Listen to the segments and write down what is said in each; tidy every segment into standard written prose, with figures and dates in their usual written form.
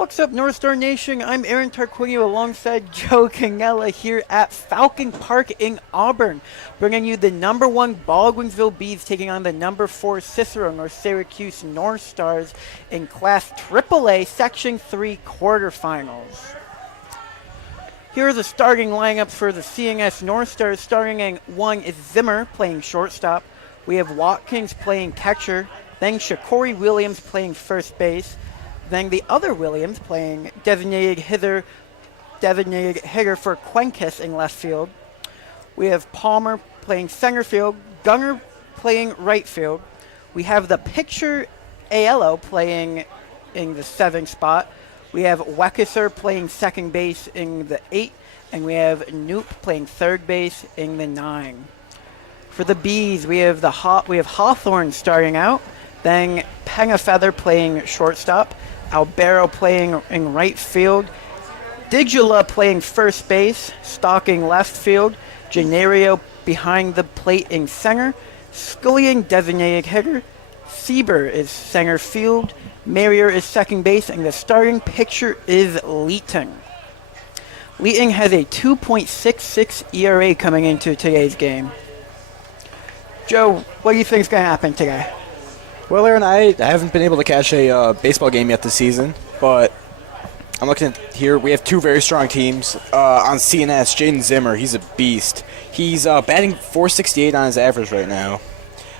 What's up, Northstar Nation? I'm Aaron Tarquinio alongside Joe Canella here at Falcon Park in Auburn, bringing you the number 1 Baldwinsville Bees taking on the number 4 Cicero-North Syracuse Northstars in Class AAA Section 3 quarterfinals. Here are the starting lineups for the CNS Northstars. Starting at 1 is Zimmer playing shortstop. We have Watkins playing catcher. Then Shakori Williams playing first base. Then the other Williams playing designated hitter for Quenkus in left field. We have Palmer playing center field, Gunner playing right field. We have the pitcher Aiello playing in the 7th spot. We have Weckeser playing second base in the 8th, and we have Noop playing third base in the 9. For the Bees, we have Hawthorne starting out, then Pengafeather playing shortstop, Albero playing in right field, Digula playing first base, Stocking left field, Gennario behind the plate in center, Scullion designated hitter, Sieber is center field, Marrier is second base, and the starting pitcher is Leeting. Leeting has a 2.66 ERA coming into today's game. Joe, what do you think is going to happen today? Well, Aaron, I haven't been able to catch a baseball game yet this season, but I'm looking at here. We have two very strong teams. On CNS, Jaden Zimmer, he's a beast. He's batting .468 on his average right now.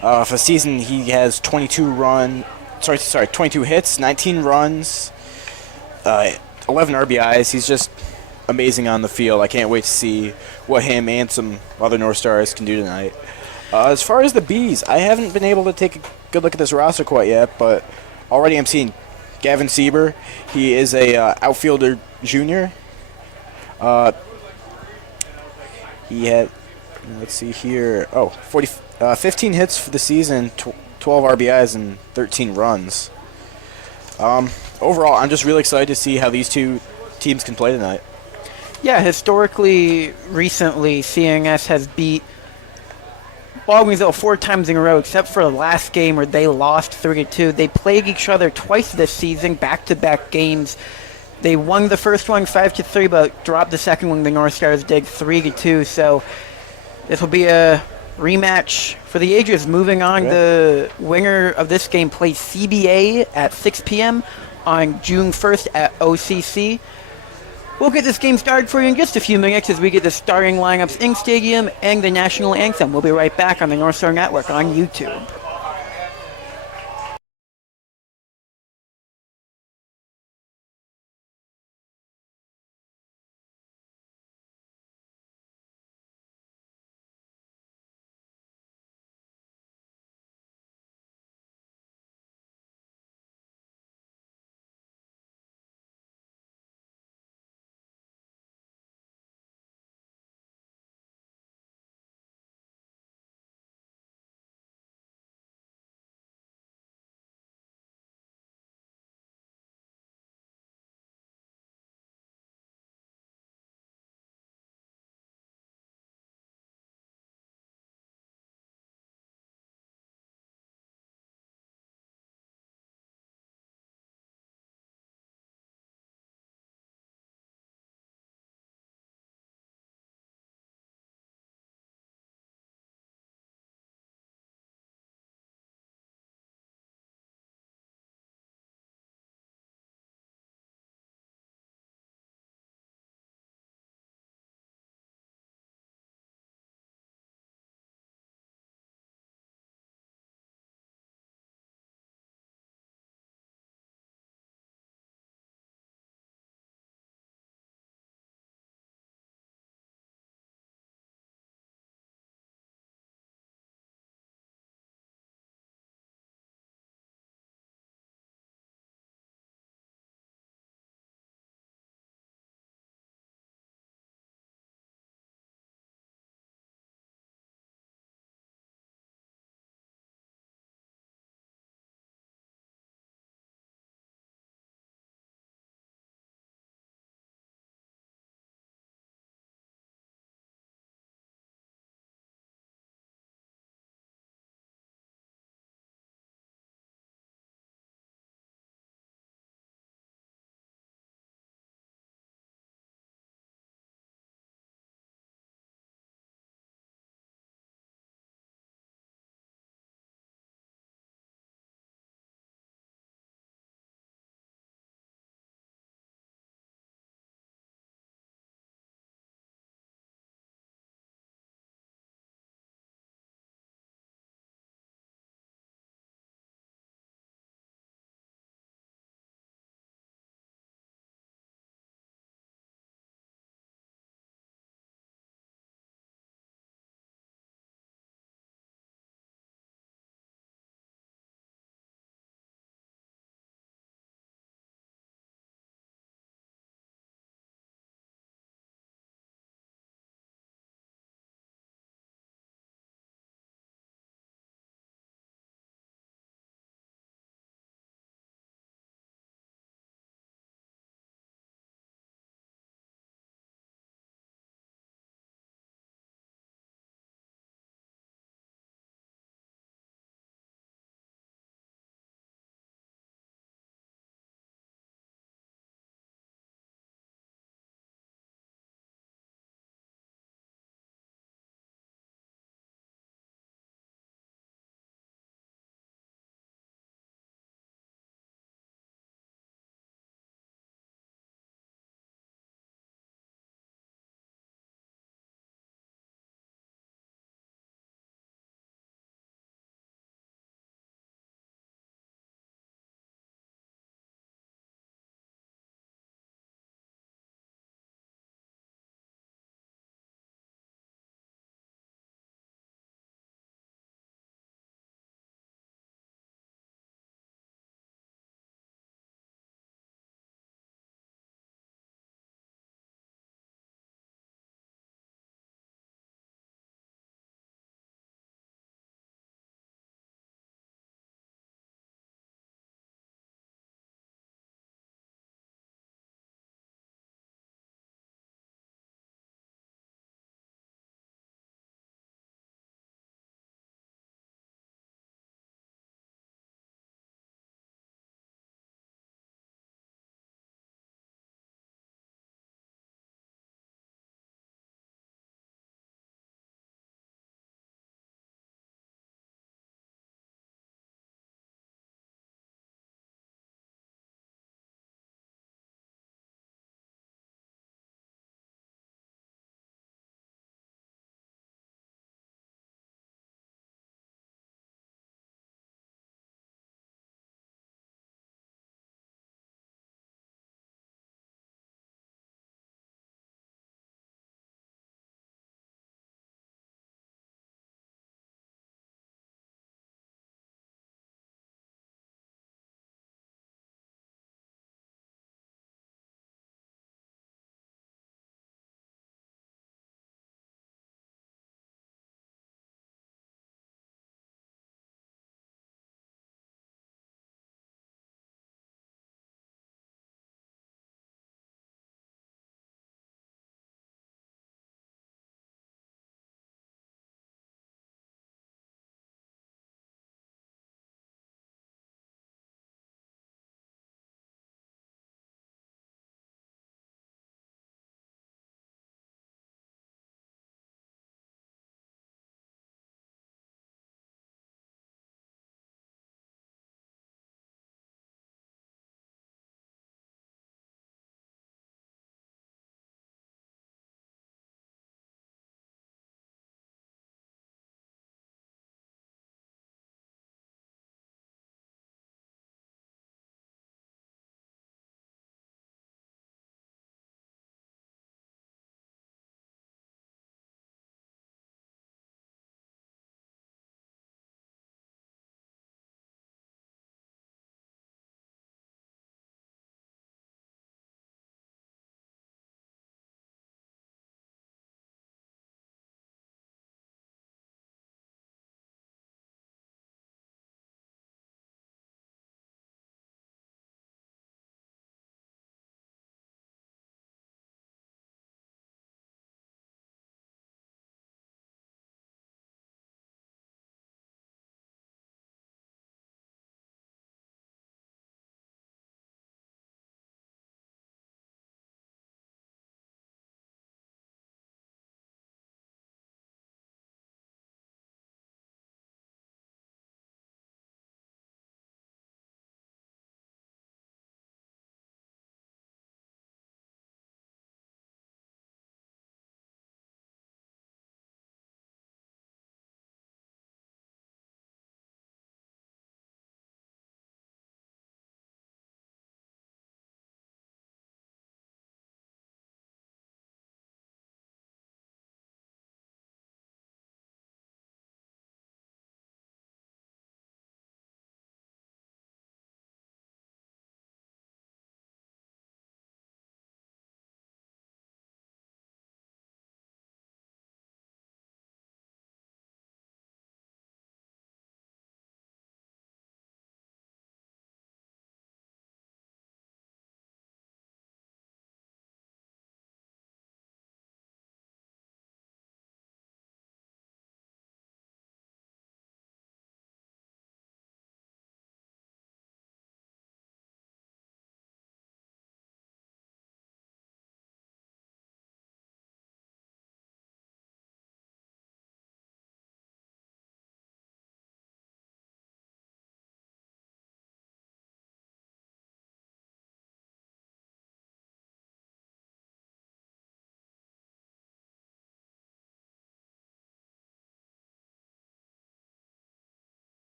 For the season, he has 22 hits, 19 runs, 11 RBIs. He's just amazing on the field. I can't wait to see what him and some other North Stars can do tonight. As far as the Bees, I haven't been able to take a good look at this roster quite yet, but already I'm seeing Gavin Sieber. He is a outfielder junior. He had, let's see here, 15 hits for the season, 12 RBIs, and 13 runs. Overall, I'm just really excited to see how these two teams can play tonight. Yeah, historically, recently, CNS has beat Baldwinsville 4 times in a row, except for the last game where they lost 3-2. They played each other twice this season, back-to-back games. They won the first one 5-3, but dropped the second one. The North Stars did 3-2. So this will be a rematch for the ages. Moving on, the winner of this game plays CBA at 6 p.m. on June 1st at OCC. We'll get this game started for you in just a few minutes as we get the starting lineups in stadium and the national anthem. We'll be right back on the North Star Network on YouTube.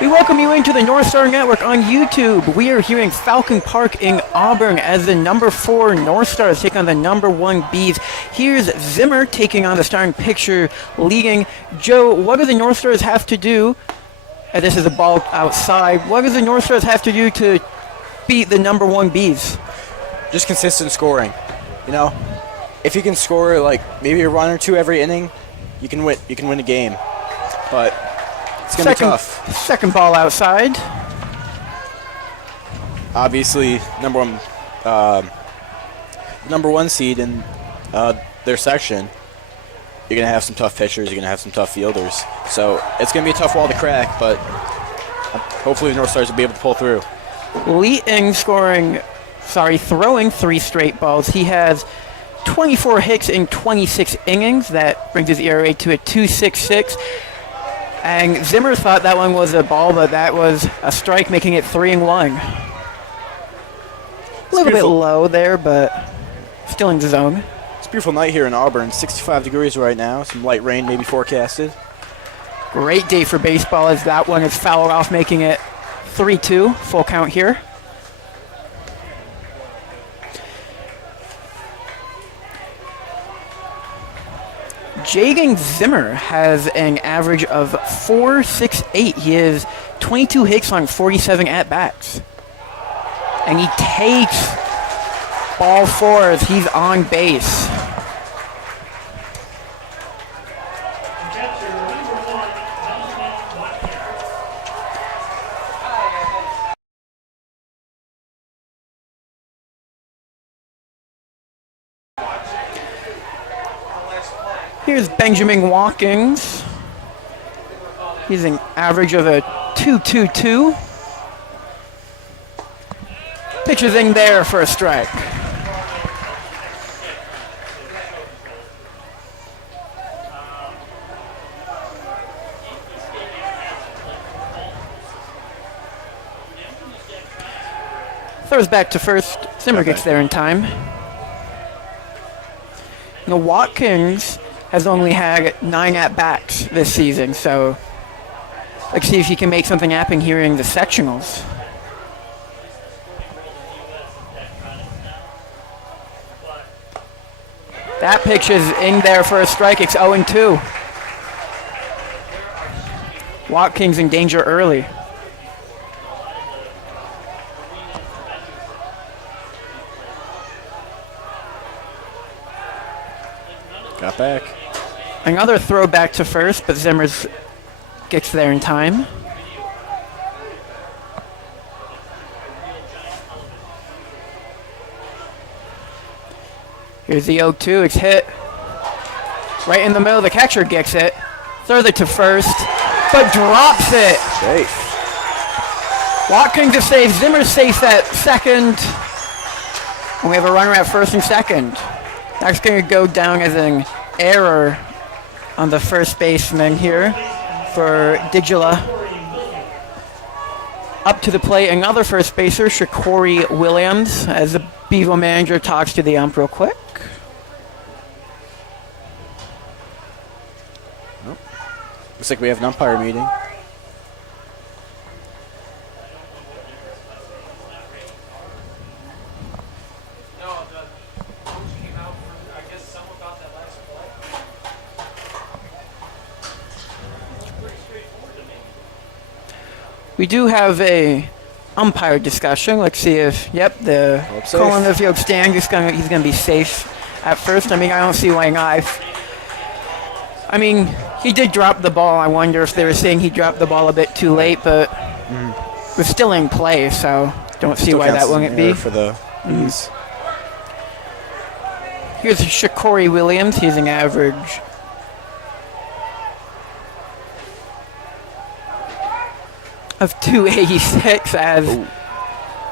We welcome you into the North Star Network on YouTube. We are here in Falcon Park in Auburn as the number 4 North Stars take on the number 1 Bees. Here's Zimmer taking on the starting pitcher leading. Joe, what do the North Stars have to do? This is a ball outside. What do the North Stars have to do to beat the number 1 Bees? Just consistent scoring. You know, if you can score like maybe a run or two every inning, you can win. You can win a game. But it's gonna be tough. Second ball outside. Obviously, number one seed in their section. You're gonna have some tough pitchers. You're gonna have some tough fielders. So it's gonna be a tough wall to crack. But hopefully, the North Stars will be able to pull through. Throwing 3 straight balls. He has 24 hits in 26 innings. That brings his ERA to a 2.66. And Zimmer thought that one was a ball, but that was a strike, making it 3-1. A little bit low there, but still in the zone. It's a beautiful night here in Auburn. 65 degrees right now. Some light rain maybe forecasted. Great day for baseball as that one is fouled off, making it 3-2. Full count here. Jaden Zimmer has an average of 4.68. He has 22 hits on 47 at-bats. And he takes ball 4 as he's on base. Here's Benjamin Watkins. He's an average of a 2.22. Pitches in there for a strike. Throws back to first. Zimmer gets there in time. Now Watkins has only had 9 at-bats this season, so let's see if he can make something happen here in the sectionals. That pitch is in there for a strike. It's 0-2. Watkins in danger early. Got back. Another throw back to first, but Zimmer's gets there in time. Here's the 0-2. It's hit right in the middle. The catcher gets it. Throws it to first, but drops it. Safe. Watkins is safe. Zimmer's safe at second. And we have a runner at first and second. That's going to go down as an error on the first baseman here for Digila. Up to the plate, another first baser, Shakori Williams, as the Bevo manager talks to the ump real quick. Oh. Looks like we have an umpire meeting. We do have a umpire discussion. Let's see if, the calling the field stand, he's gonna be safe at first. I mean, I don't see why not. I mean, he did drop the ball. I wonder if they were saying he dropped the ball a bit too late, but it was still in play, so don't see why that wouldn't be. For the Bees. Here's Shakori Williams. He's an average of 286 as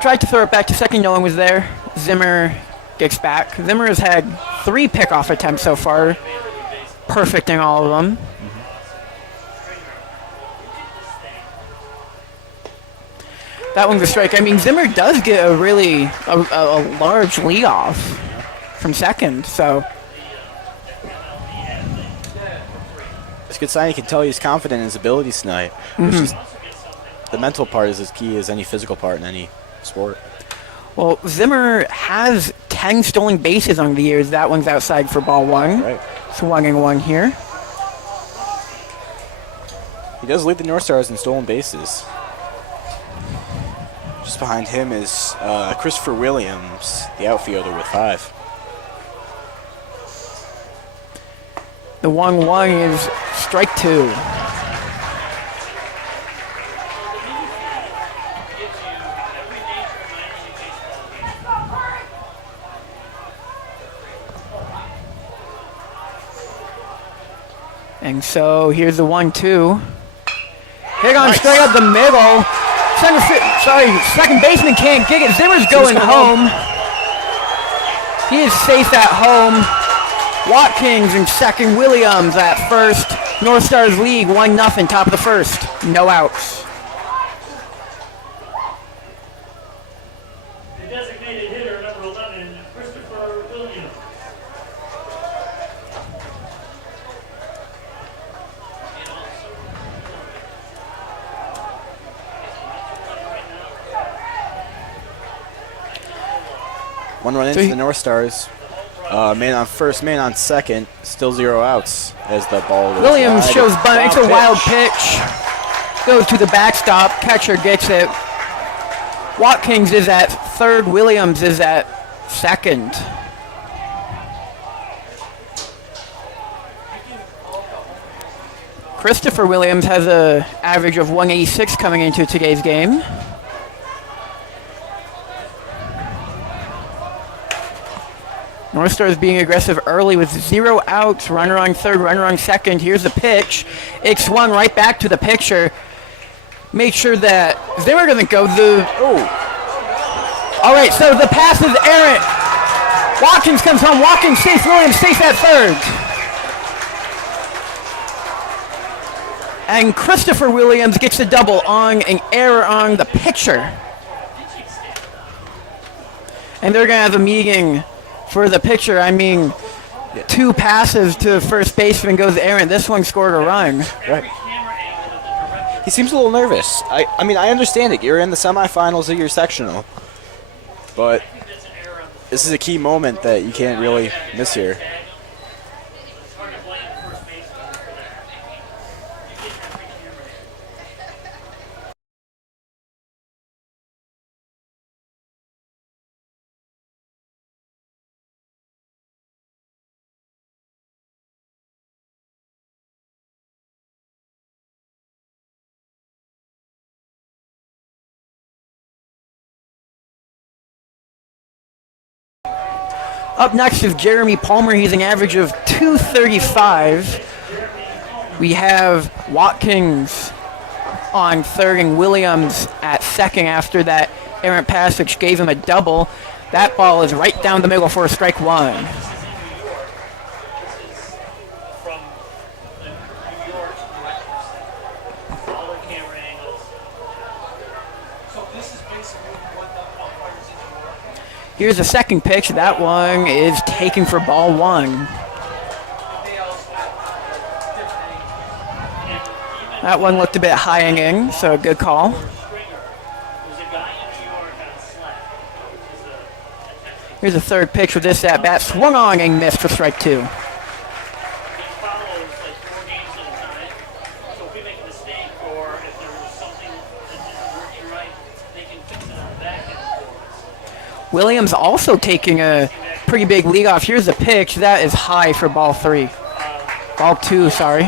tried to throw it back to second. No one was there. Zimmer gets back. Zimmer has had 3 pickoff attempts so far, perfect in all of them. That one's a strike. I mean, Zimmer does get a really a large leadoff from second, so. It's a good sign. You can tell he's confident in his abilities tonight, which is the mental part is as key as any physical part in any sport. Well, Zimmer has 10 stolen bases on the years. That one's outside for ball one. Right. Swinging one here. He does lead the Northstars in stolen bases. Just behind him is Christopher Williams, the outfielder, with 5. The 1-1 is strike 2. And so here's the 1-2. Hit on straight up the middle. Second baseman can't get it. Zimmer's going home. He is safe at home. Watkins in second, Williams at first. Northstars lead 1-0, top of the first. No outs. The designated hitter, number 11, Christopher Williams. One run into the Northstars. Man on first, man on second. Still 0 outs as the ball goes Williams wide. shows bunt. It's a wild pitch. Goes to the backstop. Catcher gets it. Watkins is at third. Williams is at second. Christopher Williams has an average of 186 coming into today's game. Northstars being aggressive early with 0 outs. Runner on third, runner on second. Here's the pitch. It swung right back to the pitcher. Make sure that Zimmer doesn't go All right, so the pass is errant. Watkins comes home. Watkins safe. Williams safe at third. And Christopher Williams gets a double on an error on the pitcher. And they're going to have a meeting for the pitcher. I mean, 2 passes to first baseman goes errant. This one scored a run. Right. He seems a little nervous. I mean, I understand it. You're in the semifinals of your sectional. But this is a key moment that you can't really miss here. Up next is Jeremy Palmer. He's an average of 235. We have Watkins on third and Williams at second after that errant pass which gave him a double. That ball is right down the middle for strike 1. Here's the second pitch. That one is taken for ball 1. That one looked a bit high and in, so a good call. Here's the third pitch with this at bat. Swung on and missed for strike 2. Williams also taking a pretty big lead off. Here's the pitch. That is high for ball 3. Ball 2, sorry.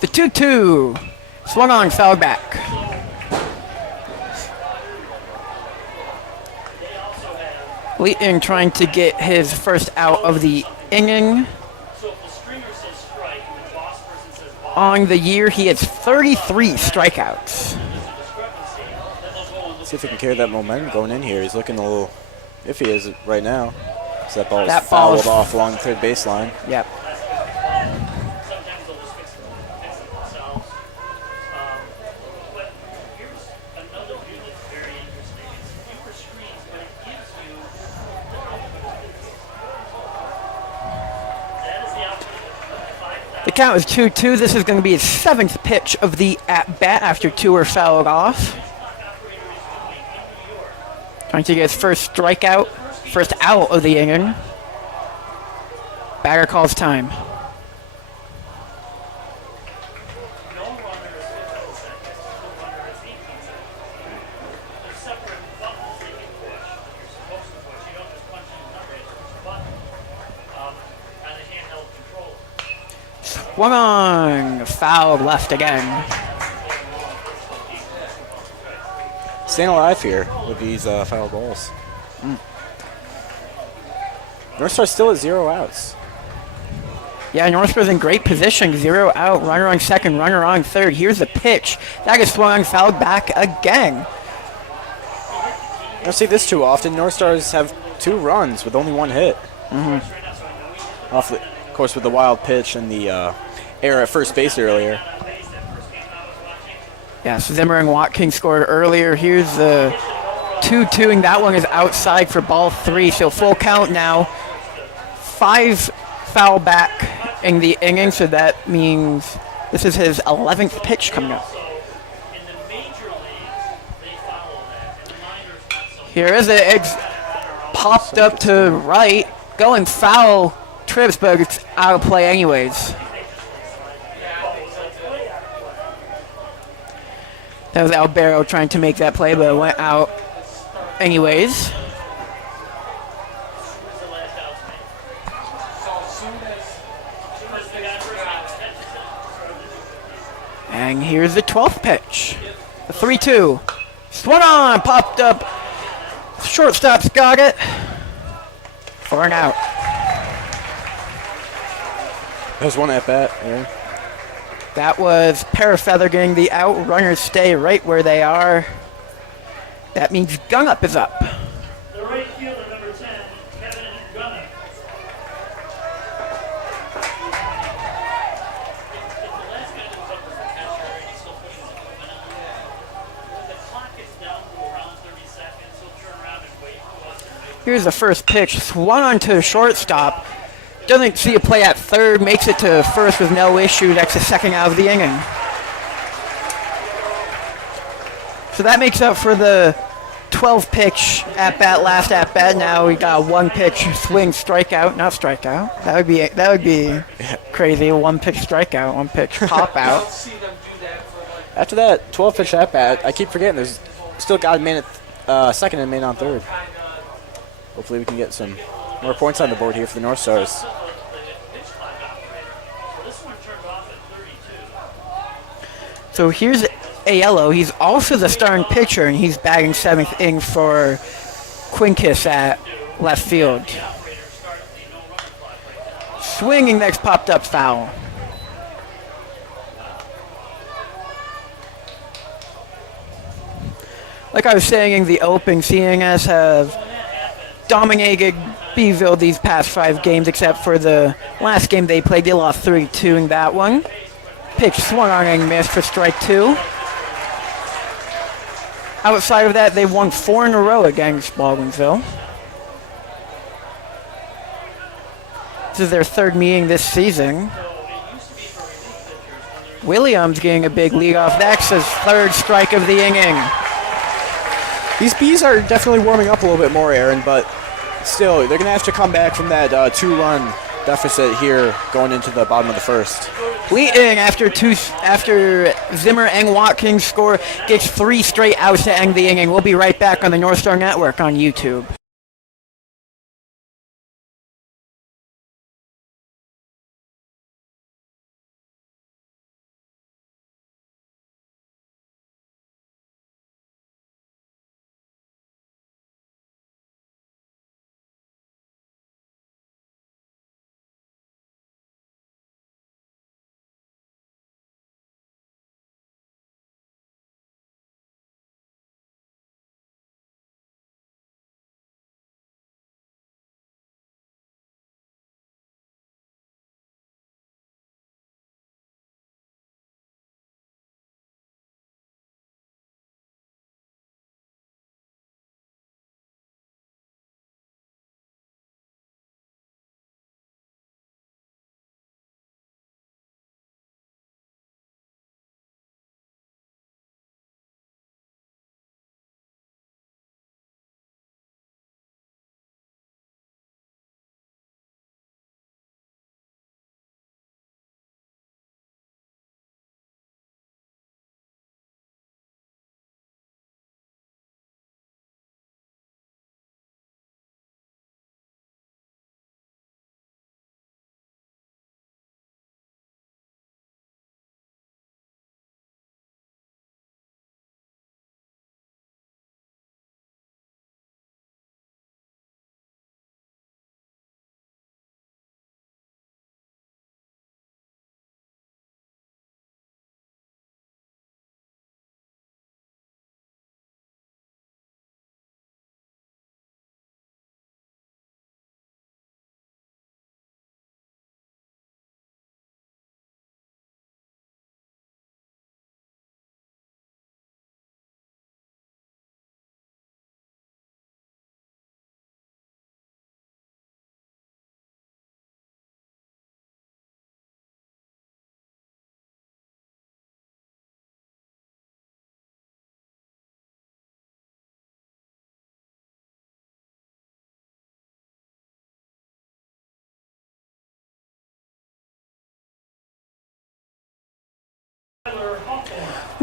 The 2-2. Swung on, foul back. Leighton trying to get his first out of the inning. On the year, he has 33 strikeouts. See if he can carry that momentum going in here. He's looking a little iffy right now. So that ball is fouled off along the third baseline. Yep. count is 2-2. This is going to be his 7th pitch of the at-bat after 2 were fouled off. Trying to get his first strikeout, first out of the inning. Batter calls time. Swung on, fouled left again. Staying alive here with these foul balls. Northstars still at 0 outs. Yeah, Northstars in great position. 0 out, runner on second, runner on third. Here's the pitch. That gets swung on, fouled back again. I don't see this too often. Northstars have 2 runs with only 1 hit. Of course, with the wild pitch and the error at first base earlier. Yeah, so Zimmer and Watkins scored earlier. Here's the 2-2, that one is outside for ball 3. So full count now. 5 foul back in the inning, so that means this is his 11th pitch coming up. Here is it. It's popped up to right, going foul, trips, but it's out of play anyways. That was Albero trying to make that play, but it went out anyways. And here's the 12th pitch. The 3-2. Swung on, popped up. Shortstop's got it. For an out. There's one at bat, Aaron. That was Parafeather getting the out. Runners stay right where they are. That means Gunnup is up. The right fielder, number 10, Kevin Gunnup. Here's the first pitch. Swung onto the shortstop. Doesn't see a play at third. Makes it to first with no issue. That's the second out of the inning. So that makes up for the 12 pitch at bat, last at bat. Now we got a 1 pitch swing strikeout, not strikeout. That would be crazy. 1 pitch strikeout, 1 pitch pop out. After that 12 pitch at bat, I keep forgetting there's still got a man at second and a man on third. Hopefully we can get some more points on the board here for the Northstars. So here's Aiello. He's also the starting pitcher, and he's batting 7th inning for Quincus at left field. Swinging next, popped up foul. Like I was saying in the open, CNS have dominated Beeville these past 5 games, except for the last game they played. They lost 3-2 in that one. Pitch swung on and missed for strike 2. Outside of that, they've won 4 in a row against Baldwinsville. This is their 3rd meeting this season. Williams getting a big lead off. That's his 3rd strike of the inning. These Bees are definitely warming up a little bit more, Aaron, but still, they're going to have to come back from that 2-run deficit here going into the bottom of the 1st. Leading after Zimmer and Watkins score, gets 3 straight outs to end the inning. We'll be right back on the Northstar Network on YouTube.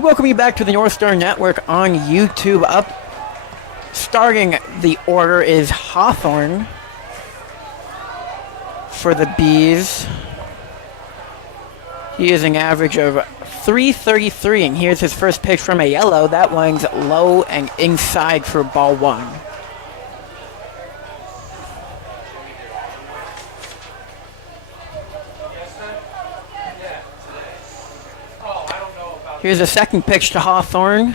welcome you back to the North Star Network on YouTube. Up, starting the order is Hawthorne for the Bees. He is an average of 333, and here's his first pitch from a yellow. That one's low and inside for ball one. Here's a second pitch to Hawthorne.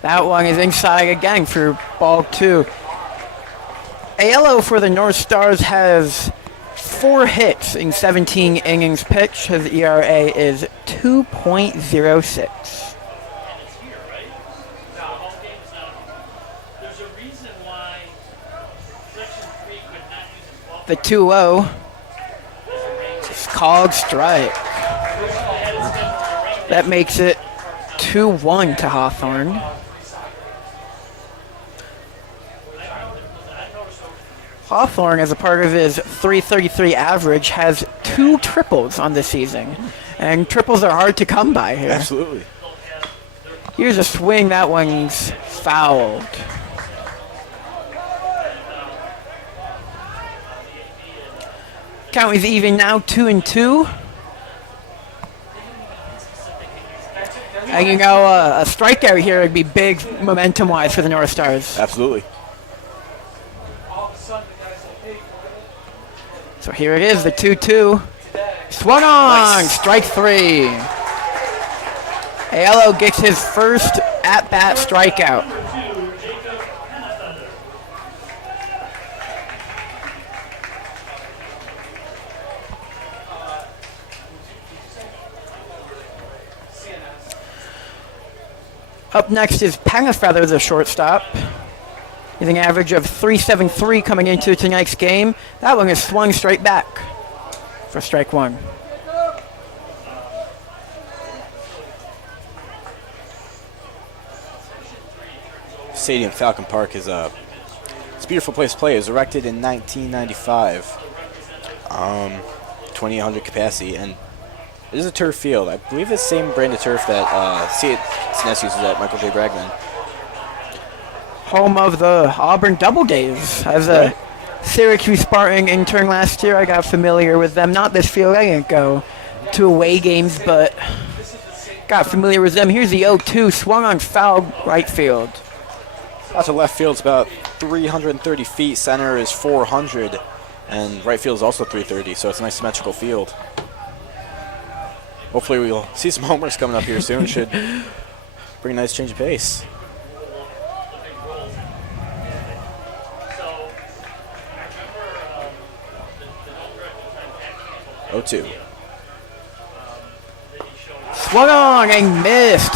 That one is inside again for ball two. Aiello for the North Stars has 4 hits in 17 innings pitched. His ERA is 2.06. The 2-0 is called strike. That makes it 2-1 to Hawthorne. Hawthorne, as a part of his 333 average, has 2 triples on the season. And triples are hard to come by here. Absolutely. Here's a swing. That one's fouled. Count is even now, 2-2. And you know, a strikeout here would be big momentum-wise for the North Stars. Absolutely. So here it is, the 2-2. Swung on, Nice. strike 3. Aiello gets his first at-bat strikeout. Up next is Pangafeather, the shortstop. He's an average of 3.73 coming into tonight's game. That one is swung straight back for strike 1. Stadium Falcon Park is it's a beautiful place to play. It was erected in 1995. 2,800 capacity, and it is a turf field. I believe the same brand of turf that CS uses at Michael J. Bragman. Home of the Auburn Doubledays. As a Syracuse Spartan intern last year, I got familiar with them. Not this field, I didn't go to away games, but got familiar with them. Here's the 0-2, swung on foul right field. Out to left field's about 330 feet. Center is 400, and right field is also 330. So it's a nice symmetrical field. Hopefully we'll see some homers coming up here soon. Should bring a nice change of pace. 0-2. Swung on and missed.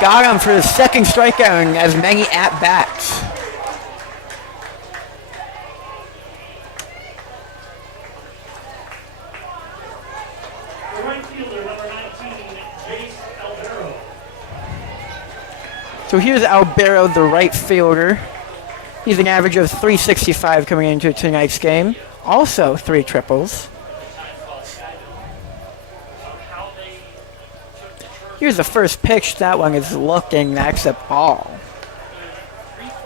Got him for the second strikeout and as many at-bats. The right fielder, number 19, Jace Albero. So here's Albero, the right fielder. He's an average of 365 coming into tonight's game. Also 3 triples. Here's the first pitch. That one is looking, that's a ball.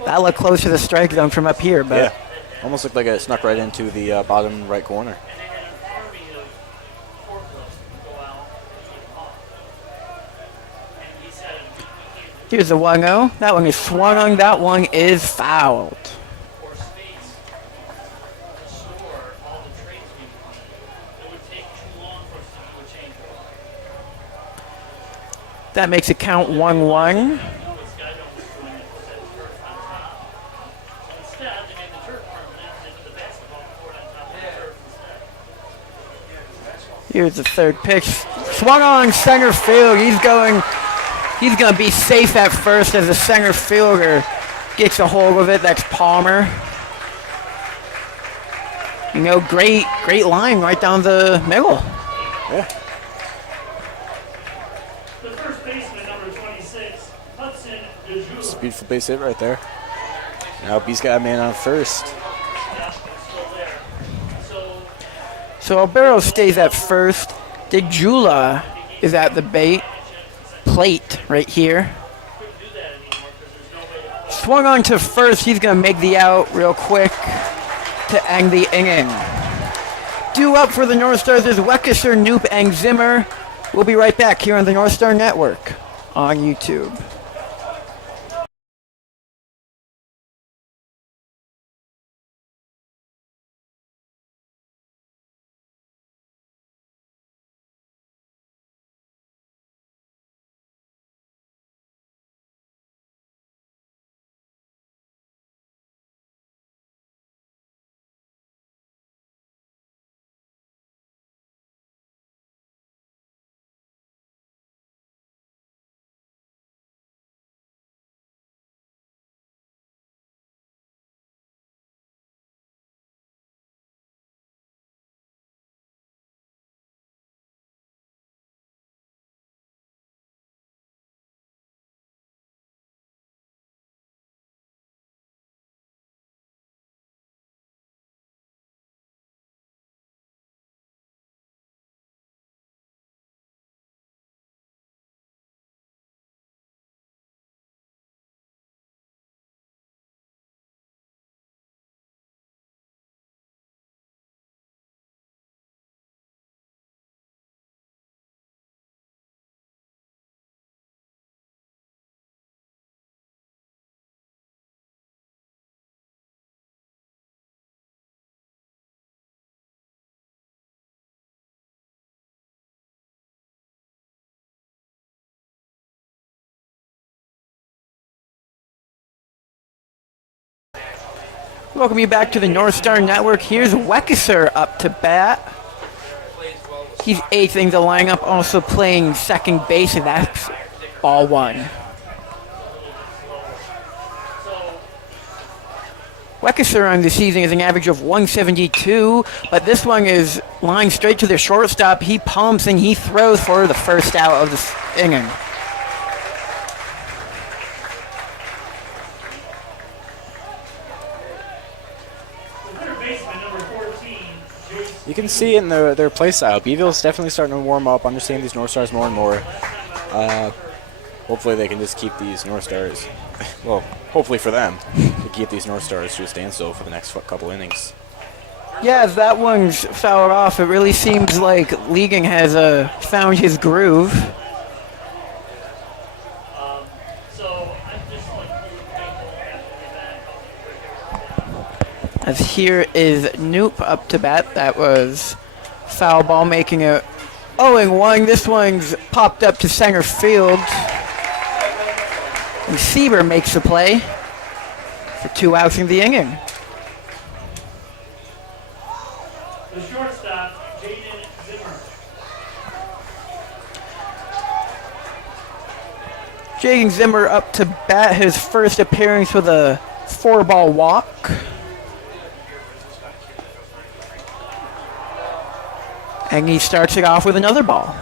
That looked close to the strike zone from up here, but Yeah, almost looked like it snuck right into the bottom right corner. here's the 1-0. That one is swung on. That one is fouled. That makes it count 1-1. Here's the third pitch. Swung on center field. He's going to be safe at first as the center fielder gets a hold of it. That's Palmer. You know, great line right down the middle. Yeah. The first baseman, number 26, Hudson DeJour. It's a beautiful base hit right there. Now B's got a man on first. So Albero stays at first. DeJula is at the plate right here. Swung on to first. He's going to make the out real quick to end the inning. Due up for the Northstars is Weckeser, Knoop, and Zimmer. We'll be right back here on the Northstar Network on YouTube. Welcome you back to the Northstar Network. Here's Weckeser up to bat. He's eighth in the lineup, also playing second base, and that's ball one. Weckeser on the season is an average of 172, but this one is lined straight to the shortstop. He pumps and he throws for the first out of the inning. You can see in their play style, Beeville's definitely starting to warm up, understand these Northstars more and more. Hopefully they can just keep these Northstars, well, hopefully for them, to keep these Northstars to a standstill for the next couple innings. Yeah, as that one's fouled off, it really seems like Ligon has found his groove. As here is Knoop up to bat. That was foul ball, making it 0-1. This one's popped up to center field. And Sieber makes the play for 2 outs in the inning. The shortstop, Jaden Zimmer. Jaden Zimmer up to bat, his first appearance with a 4-ball walk. And he starts it off with another ball.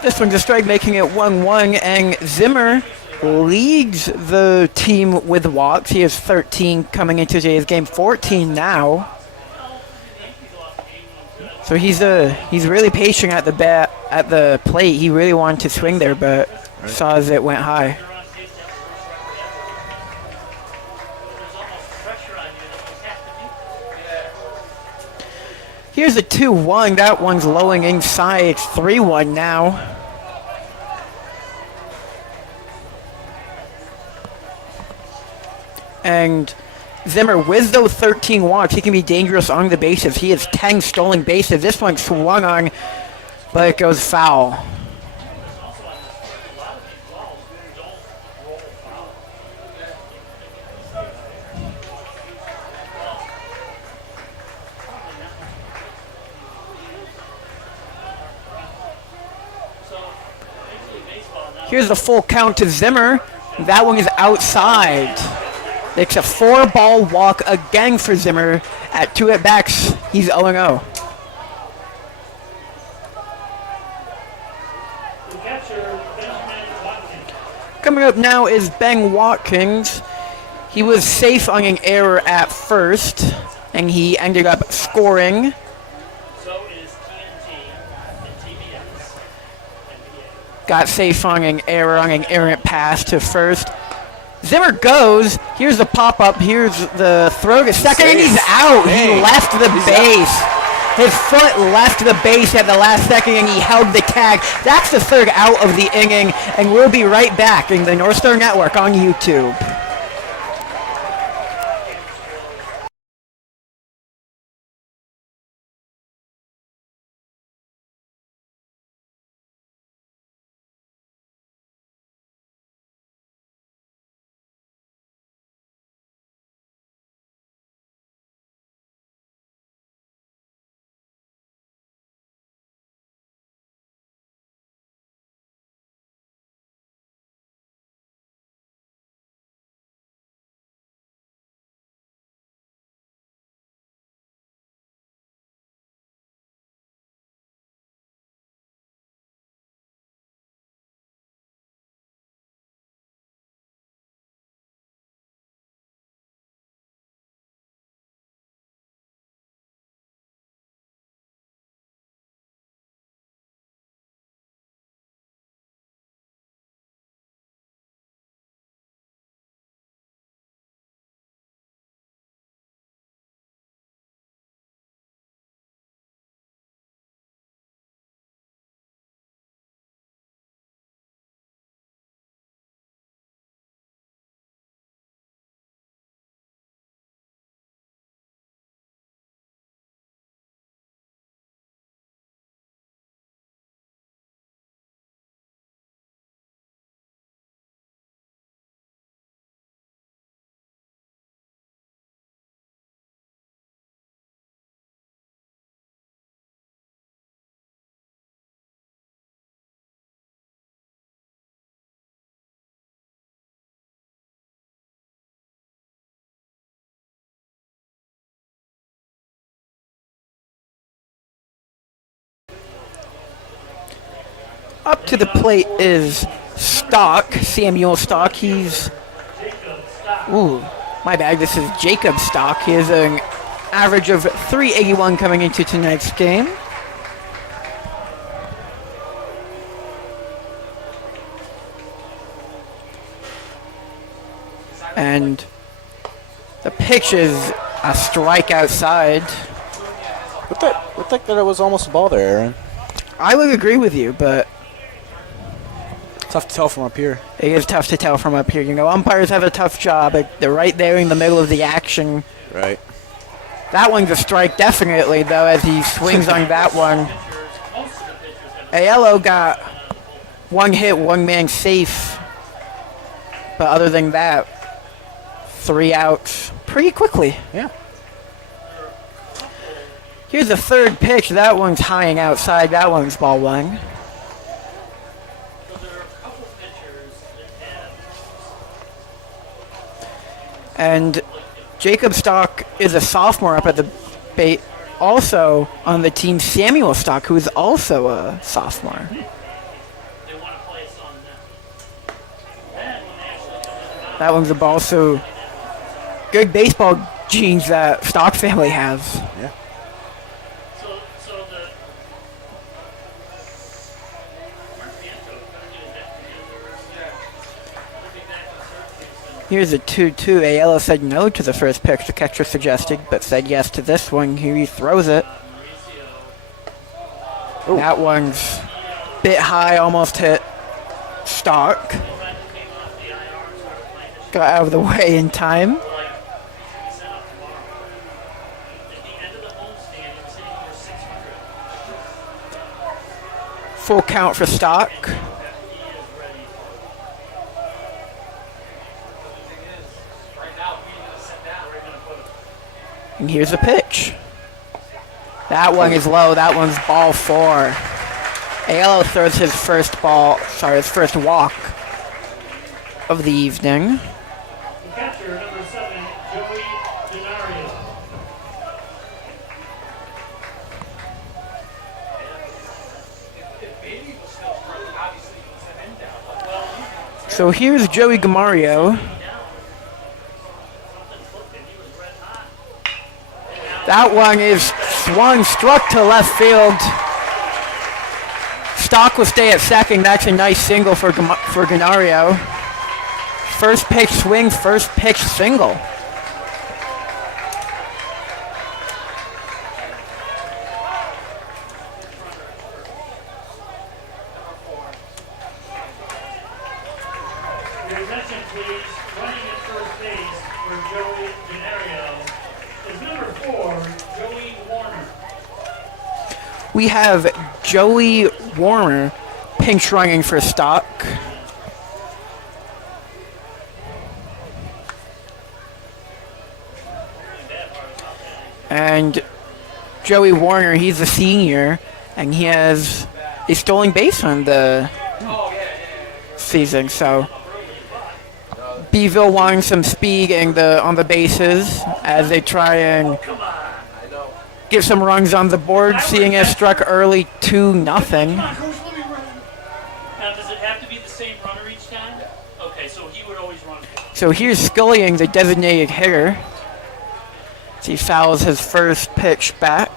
This one's a strike, making it 1-1, and Zimmer leads the team with walks. He has 13 coming into today's game, 14 now. So he's really patient at the plate. He really wanted to swing there, but saw as it went high. Here's a 2-1. That one's lowing inside. It's 3-1 now. And Zimmer, with those 13 walks, he can be dangerous on the bases. He has 10 stolen bases. This one swung on, but it goes foul. Here's the full count to Zimmer. That one is outside. It's a 4-ball walk again for Zimmer. At 2 at-bats, he's 0-0. Coming up now is Ben Watkins. He was safe on an error at first, and he ended up scoring. So is TNT and TBS. Got safe on an error on an errant pass to first. Zimmer goes. Here's the pop-up. Here's the throw to second, and he's out. He left the base. His foot left the base at the last second, and he held the tag. That's the third out of the inning, and we'll be right back in the Northstar Network on YouTube. Up to the plate is Stock, Samuel Stock. He's, ooh, my bad. This is Jacob Stock. He has an average of 381 coming into tonight's game. And the pitch is a strike outside. Looked like that it was almost a ball there, Aaron. I would agree with you, but Tough to tell from up here. it is tough to tell from up here. You know, umpires have a tough job. They're right there in the middle of the action. Right. That one's a strike, definitely, though, as he swings on that one. Aiello got one hit, one man safe. But other than that, 3 outs pretty quickly. Yeah. Here's the third pitch. That one's high and outside. That one's ball one. And Jacob Stock is a sophomore up at the bait. Also on the team, Samuel Stock, who is also a sophomore. That one's a ball. So good baseball genes that Stock family has. Yeah. Here's a 2-2. Aiello said no to the first pitch the catcher suggested, but said yes to this one. Here he throws it. Ooh. That one's bit high, almost hit Stock. Got out of the way in time. Full count for Stock. And here's the pitch. That one is low. That one's ball 4. Aiello throws his first first walk of the evening. The catcher, number 7, Joey Denario. So here's Joey Gamario. That one is swung, struck to left field. Stock will stay at second. That's a nice single for Ganario. First pitch swing, first pitch single. Your attention, please. Running at first base for Joey Ganario is number 4, Joey Warner. We have Joey Warner pinch running for Stock. And Joey Warner, he's a senior, and he has a stolen base on the season. So Beeville wanting some speed on the bases as they try and get some runs on the board, seeing it struck early 2-0. Now, does it have to be the same runner each time? Okay, so he would always run. So here's Scullying, the designated hitter. He fouls his first pitch back.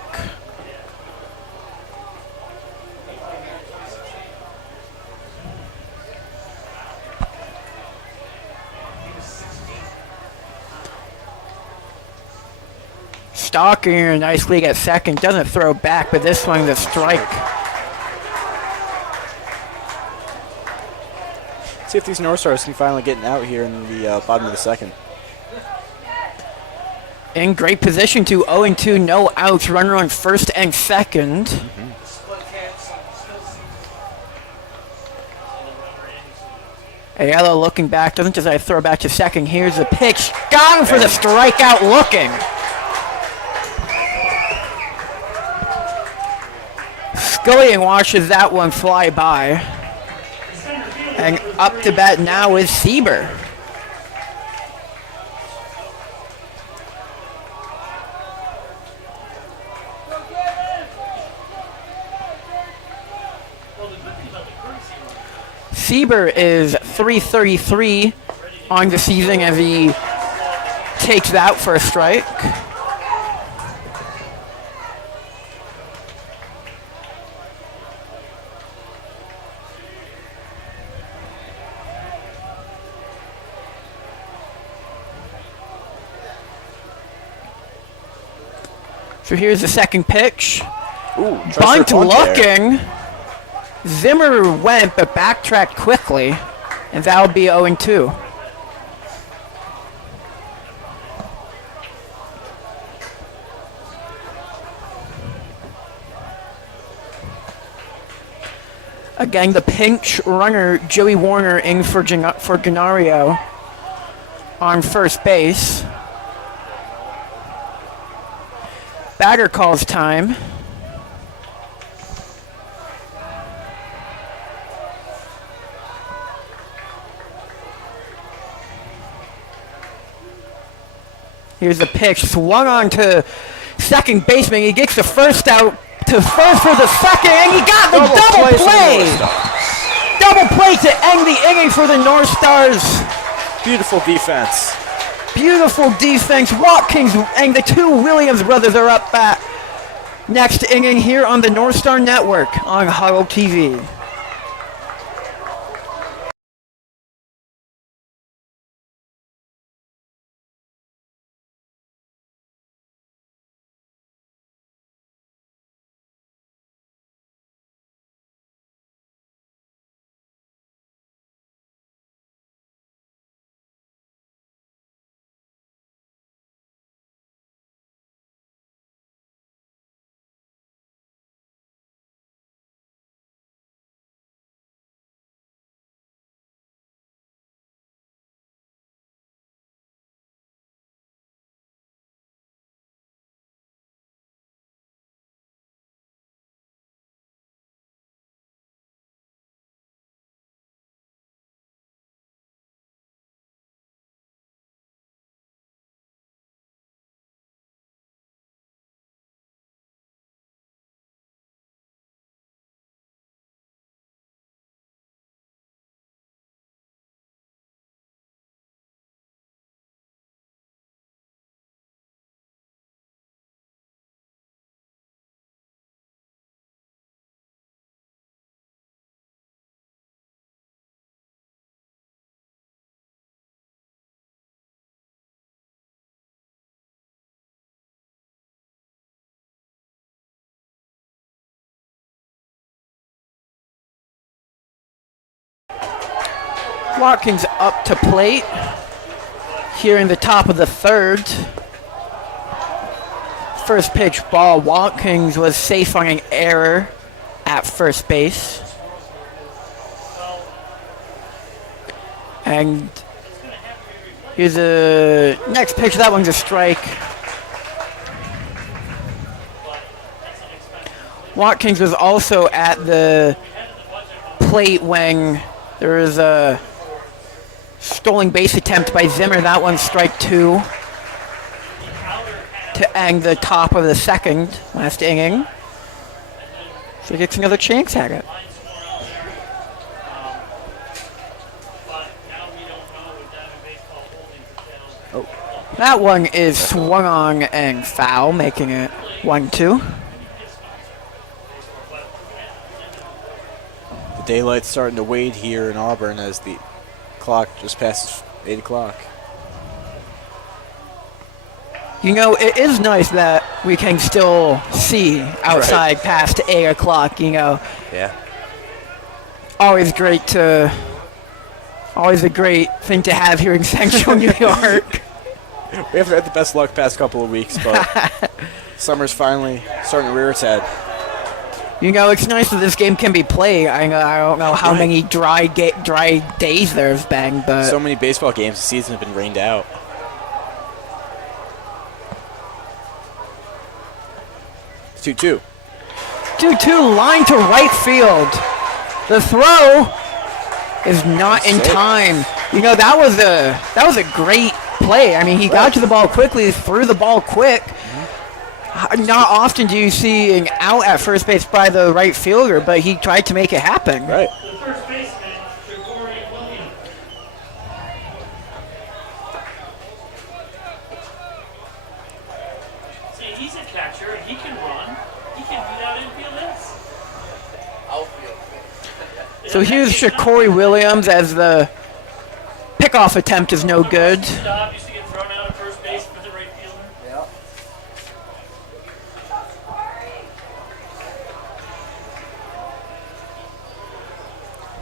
Stalking a nice league at second. Doesn't throw back, but this one's a strike. See if these Northstars can finally get out here in the bottom of the second. In great position to 0-2, no outs, runner on first and second. Ayala looking back, doesn't decide to throw back to second. Here's the pitch, gone for the strikeout looking. Scullion watches that one fly by. And up to bat now is Sieber. Sieber is .333 on the season as he takes that for a strike. So here's the second pitch. Ooh, Bunt looking. Zimmer went but backtracked quickly, and that'll be 0-2. Again, the pinch runner, Joey Warner, in for Ganario on first base. Batter calls time. Here's the pitch, swung on to second baseman. He gets the first out to first for the second, and he got the double play. Double play to end the inning for the Northstars. Beautiful defense. Beautiful defense. Watkins and the two Williams brothers are up back. Next inning here on the Northstar Network on Huddle TV. Watkins up to plate here in the top of the third. First pitch ball. Watkins was safe on an error at first base. And here's the next pitch. That one's a strike. Watkins was also at the plate when there was a stolen base attempt by Zimmer. That one's strike 2 to end the top of the second, last inning. So he gets another chance at it. That one is swung on and foul, making it 1-2. The daylight's starting to wade here in Auburn as the clock just passes 8 o'clock. You know, it is nice that we can still see outside past 8 o'clock, you know. Yeah. Always a great thing to have here in Central New York. We haven't had the best luck past couple of weeks, but summer's finally starting to rear its head. You know, it's nice that this game can be played. I don't know how many dry days there's been, but so many baseball games this season have been rained out. 2-2. 2-2, line to right field. The throw is not in time. You know, that was a great play. I mean, he got to the ball quickly, threw the ball quick. Not often do you see an out at first base by the right fielder, but he tried to make it happen. Right. The first baseman, Tarquinio. See, he's a catcher, and he can run. He can beat out infield hits. So here's Shakori Williams as the pickoff attempt is no good. Stop used to get thrown out at first base for the right fielder. Yeah.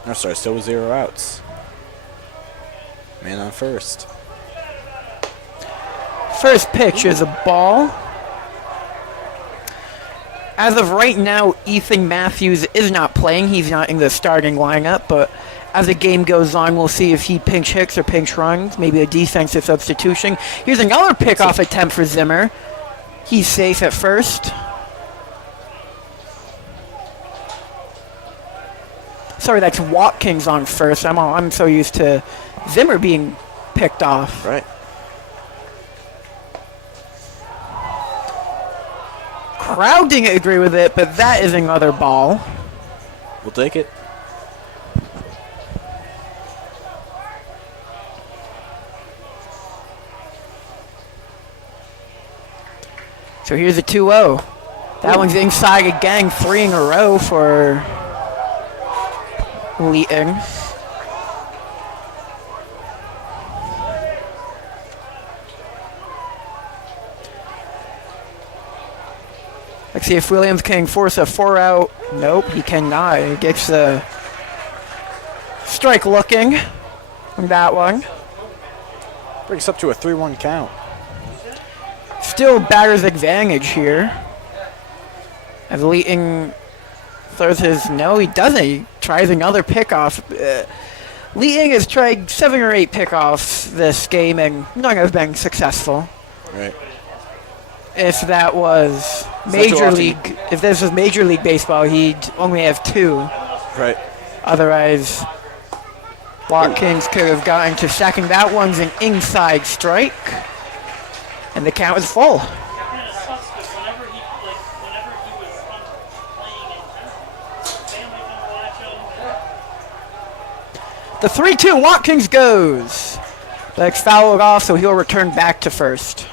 Northstars still with 0 outs. Man on first. First pitch is a ball. As of right now, Ethan Matthews is not playing. He's not in the starting lineup, but as the game goes on, we'll see if he pinch hits or pinch runs, maybe a defensive substitution. Here's another pickoff attempt for Zimmer. He's safe at first. Sorry, that's Watkins on first. I'm so used to Zimmer being picked off. Right. Crowd didn't agree with it, but that is another ball. We'll take it. So here's a 2-0. That one's inside again, 3 in a row for Leeton. Let's see if Williams can force a 4-out. Nope, he cannot. He gets a strike looking on that one. Brings us up to a 3-1 count. Still batter's advantage here. As Leeton throws his, no, he doesn't. He tries another pickoff. Leeton has tried 7 or 8 pickoffs this game, and none have been successful. Right. If that was Major League, if this was Major League Baseball, he'd only have 2. Right. Otherwise, Watkins could have gotten to second. That one's an inside strike, and the count is full. Kind of sucks because whenever he was playing in town, family can watch him. The 3-2, Watkins goes. That's fouled off, so he'll return back to first.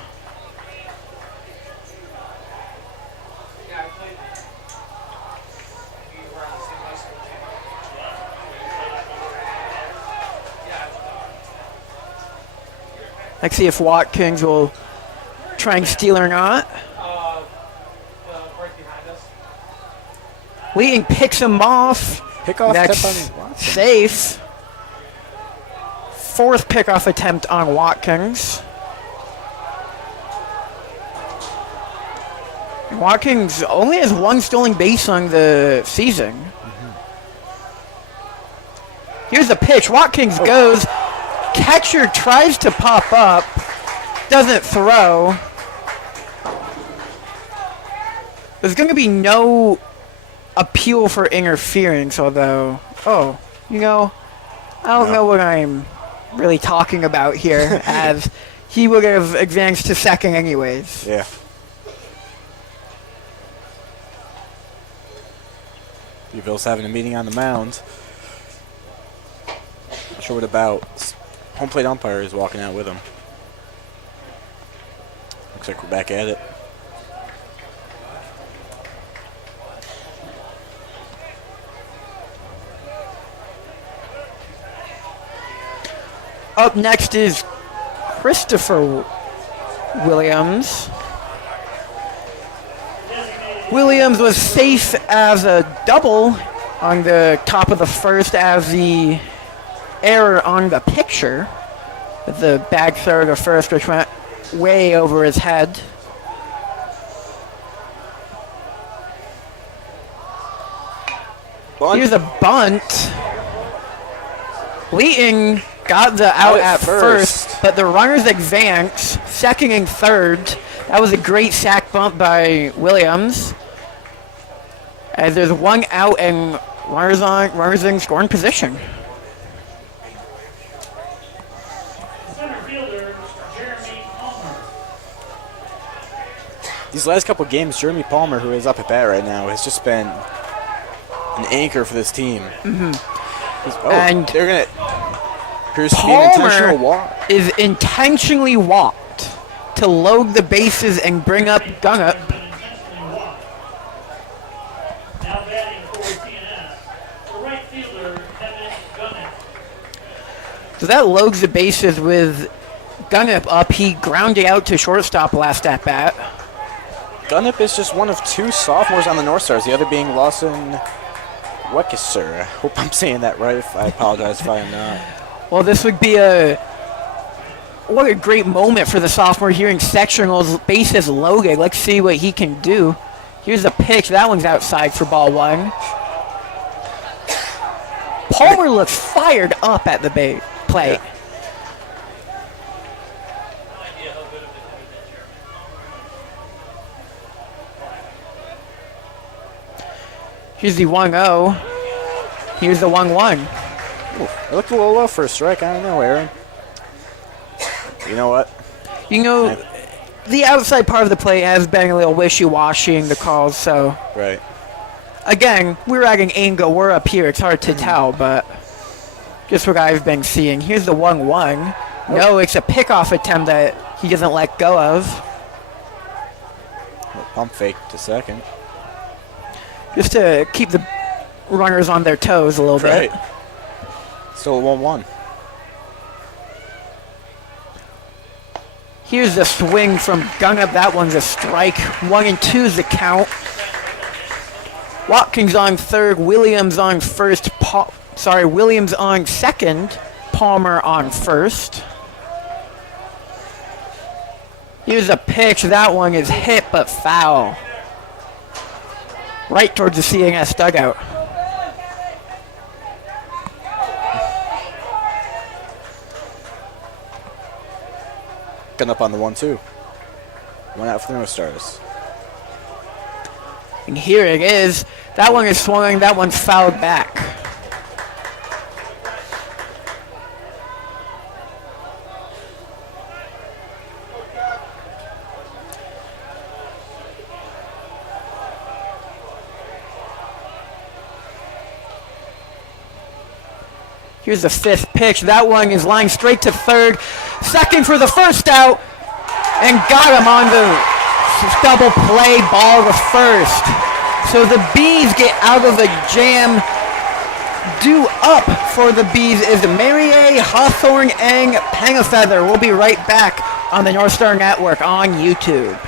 Let's see if Watkins will try and steal or not. Leeton picks him off. Pick off That's tip on Watson. safe. fourth pickoff attempt on Watkins. Watkins only has one stolen base on the season. Here's the pitch. Watkins goes. Catcher tries to pop up. Doesn't throw. There's going to be no appeal for interference, although, I don't know what I'm really talking about here, as he would have advanced to second anyways. Yeah. Bill's having a meeting on the mound. Not sure what about. Home plate umpire is walking out with him. Looks like we're back at it. Up next is Christopher Williams. Williams was safe as a double on the top of the first as the error on the pitcher. The bag throw to first, which went way over his head. Bunt. Here's a bunt. Leaton got the out at first, but the runners advance, second and third. That was a great sack bunt by Williams. As there's one out and runners in scoring position. Center fielder, Jeremy Palmer. These last couple games, Jeremy Palmer, who is up at bat right now, has just been an anchor for this team. And they're going to... Appears to be an intentional walk. Is intentionally walked to load the bases and bring up Gunnup. Now batting for TNS, the right fielder, Evan Gunnick. So that loads the bases with Gunnup up. He grounded out to shortstop last at bat. Gunnup is just one of two sophomores on the Northstars, the other being Lawson Wekesser. I hope I'm saying that right. I apologize if I am not. Well, this would be what a great moment for the sophomore here in sectionals. Bases loaded. Let's see what he can do. Here's the pitch. That one's outside for ball one. Palmer looks fired up at the plate. Yeah. Here's the 1-0. Here's the 1-1. It looked a little low for a strike. I don't know, Aaron. You know what? The outside part of the plate has been a little wishy-washy in the calls, so... Right. Again, we're at an angle. We're up here. It's hard to tell, but just what I've been seeing. Here's the 1-1. No, it's a pickoff attempt that he doesn't let go of. Pump fake to second. Just to keep the runners on their toes a little bit. Still a 1-1. Here's the swing from Gunnup. That one's a strike. 1-2 is the count. Watkins on third. Williams on first. Williams on second. Palmer on first. Here's a pitch. That one is hit but foul. Right towards the CNS dugout. Gunnup on the 1-2. One out for the Northstars. And here it is. That one is swung. That one's fouled back. Here's the fifth pitch. That one is lined straight to third. Second for the first out. And got him on the double play ball to first. So the Bees get out of the jam. Due up for the Bees is Marie Hawthorne and Pengafeather. We'll be right back on the North Star Network on YouTube.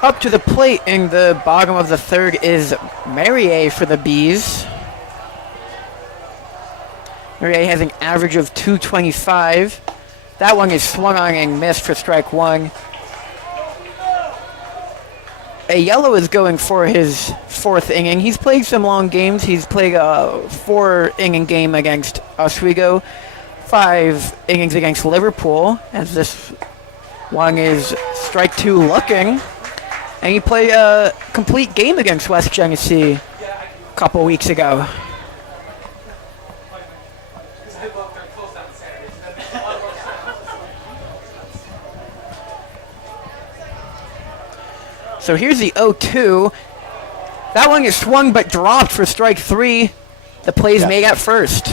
Up to the plate in the bottom of the third is Marier for the Bees. Marier has an average of 225. That one is swung on and missed for strike one. A yellow is going for his fourth inning. He's played some long games. He's played a 4-inning game against Oswego, 5 innings against Liverpool, as this one is strike two looking. And he played a complete game against West Genesee a couple weeks ago. So here's the 0-2. That one is swung but dropped for strike three. The play's made at first.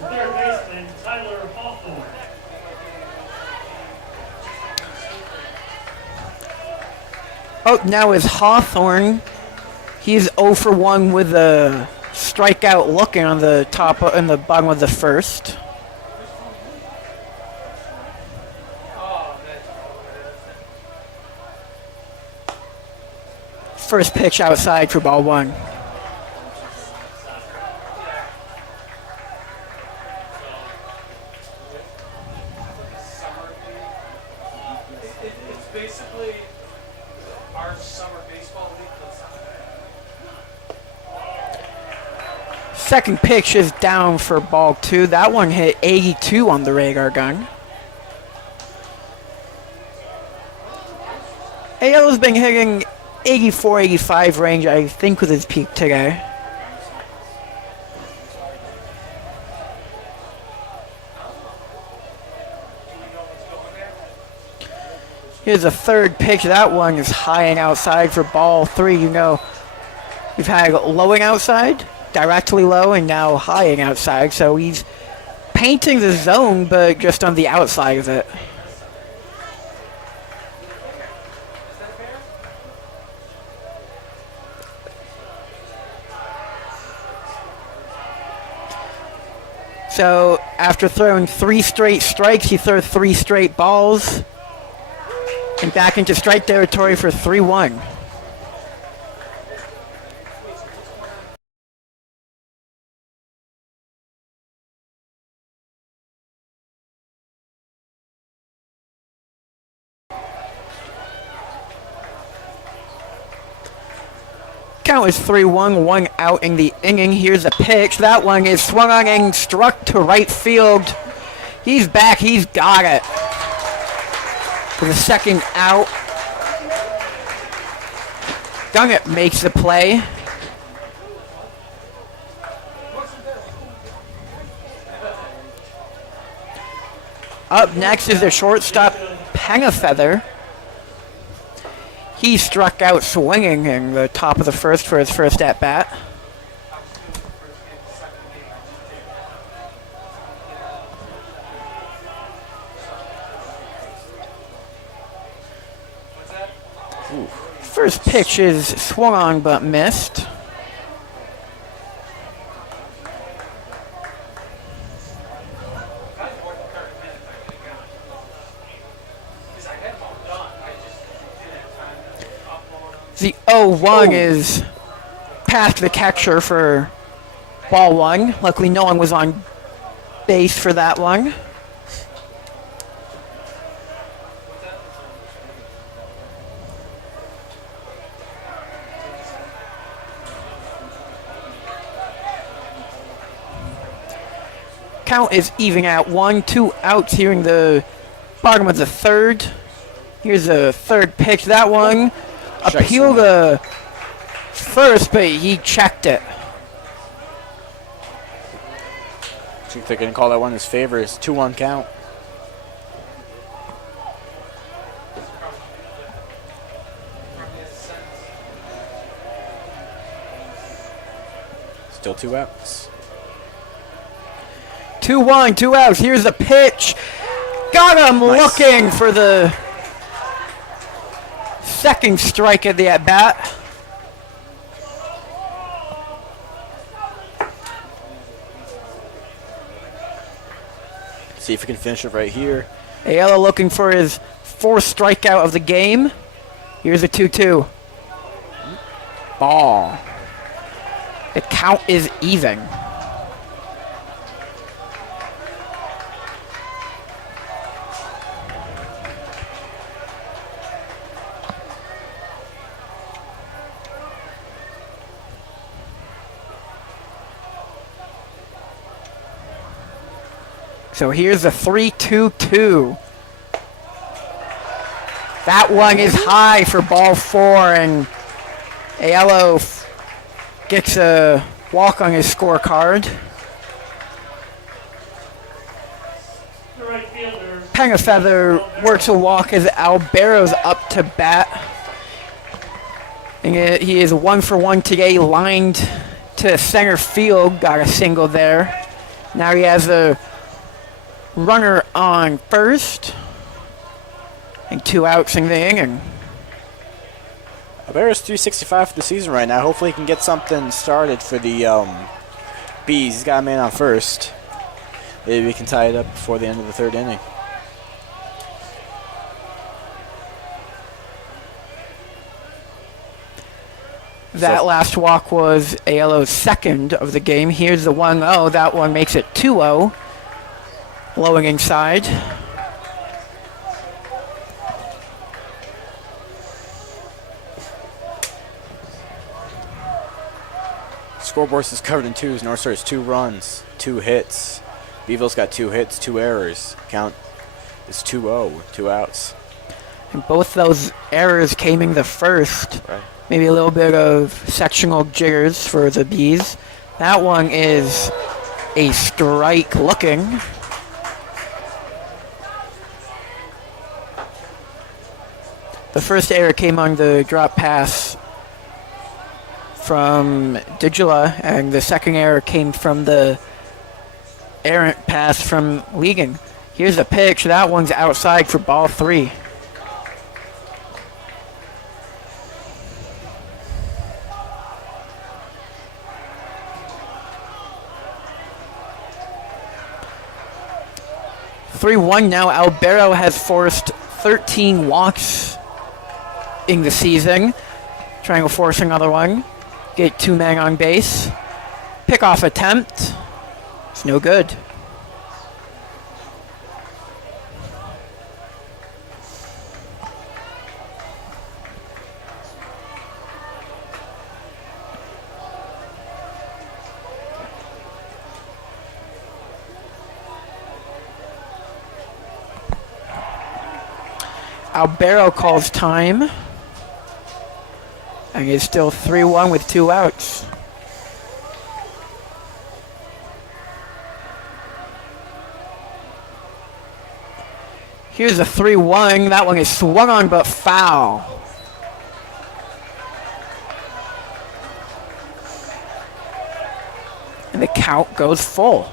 Third baseman Tyler Hawthorne. Oh, now is Hawthorne. He's 0 for 1 with a strikeout looking on the top and the bottom of the first. First pitch outside for ball one. It's basically our summer baseball league. Second pitch is down for ball two. That one hit 82 on the radar gun. AL's been hitting 84, 85 range, I think, with his peak today. Here's a third pitch. That one is high and outside for ball three. You know, we've had lowing outside, directly low, and now high and outside. So he's painting the zone, but just on the outside of it. So after throwing 3 straight strikes, he throws 3 straight balls. And back into strike territory for 3-1. Count is 3-1, 1 out in the inning. Here's a pitch. That one is swung on and struck to right field. He's back. He's got it. For the second out. Dunnett makes the play. Up next is the shortstop, Pennafeather. He struck out swinging in the top of the first for his first at-bat. First pitch is swung on but missed. The 0-1 is past the catcher for ball one. Luckily no one was on base for that one. Count is even at 1, 2 outs here in the bottom of the third. Here's a third pitch. That one appealed to first, but he checked it. See if they're going to call that one in his favor. It's 2-1 count. Still 2 outs. 2-1, 2 outs. Here's a pitch. Got him looking for the second strike of the at-bat. See if he can finish it right here. Ayala looking for his fourth strikeout of the game. Here's a 2-2. Ball. The count is even. So here's the 3-2-2. That one is high for ball 4, and Ayala gets a walk on his scorecard. The right fielder. Pengafeather works a walk as Albero's up to bat. And he is 1 for 1 today, lined to center field, got a single there. Now he has a runner on first, and 2 outs in the inning. Albero's 365 for the season right now. Hopefully he can get something started for the Bees. He's got a man on first. Maybe we can tie it up before the end of the 3rd inning. That last walk was Ayala's 2nd of the game. Here's the 1-0. That one makes it 2-0. Blowing inside. Scoreboard is covered in 2s. Northstars 2 runs, 2 hits. Beeville's got 2 hits, 2 errors. Count is 2-0, 2 outs. And both those errors came in the first. Right. Maybe a little bit of sectional jitters for the Bees. That one is a strike looking. The first error came on the drop pass from Digila, and the second error came from the errant pass from Ligon. Here's a pitch. That one's outside for ball 3. (3-1) now. Albero has forced 13 walks in the season. Trying to force another one. Get 2 men on base. Pickoff attempt. It's no good. Albero calls time. And it's still 3-1 with 2 outs. Here's a 3-1. That one is swung on but foul. And the count goes full.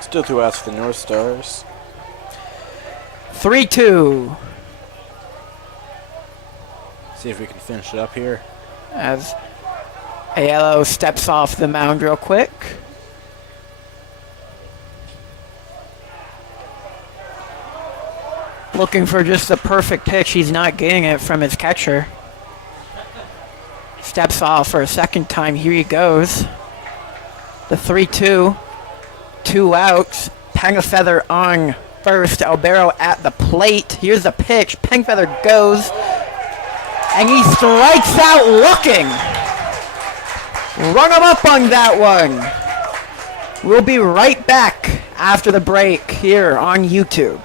Still 2 outs for the Northstars. 3-2. See if we can finish it up here. As Ayala steps off the mound real quick. Looking for just the perfect pitch. He's not getting it from his catcher. Steps off for a second time. Here he goes. The 3-2. 2 outs. Pengafeather on first. Albero at the plate. Here's the pitch. Pengafeather goes. And he strikes out looking. Run him up on that one. We'll be right back after the break here on YouTube.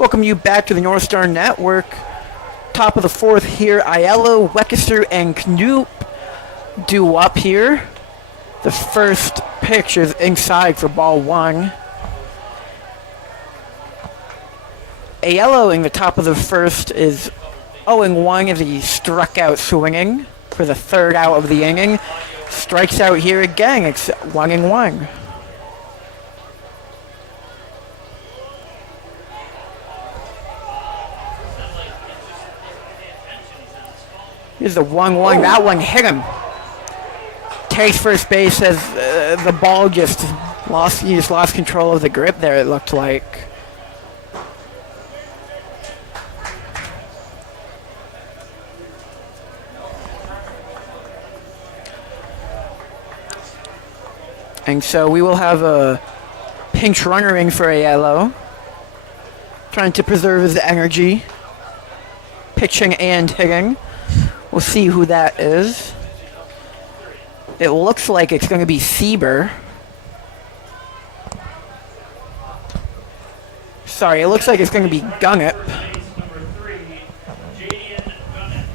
Welcome you back to the North Star Network. Top of the fourth here, Aiello, Weckesser, and Knoop do up here. The first pitch is inside for ball one. Aiello in the top of the first is 0-1 as he struck out swinging for the third out of the inning. Strikes out here again, it's 1-1. Here's the 1-1. That one hit him. Takes first base as the ball he just lost control of the grip there, it looked like. And so we will have a pinch runner in for Aiello, trying to preserve his energy, pitching and hitting. We'll see who that is. It looks like it's going to be Sieber. Sorry, it looks like it's going to be Gunnip. Number 3, Jadian Gunnett.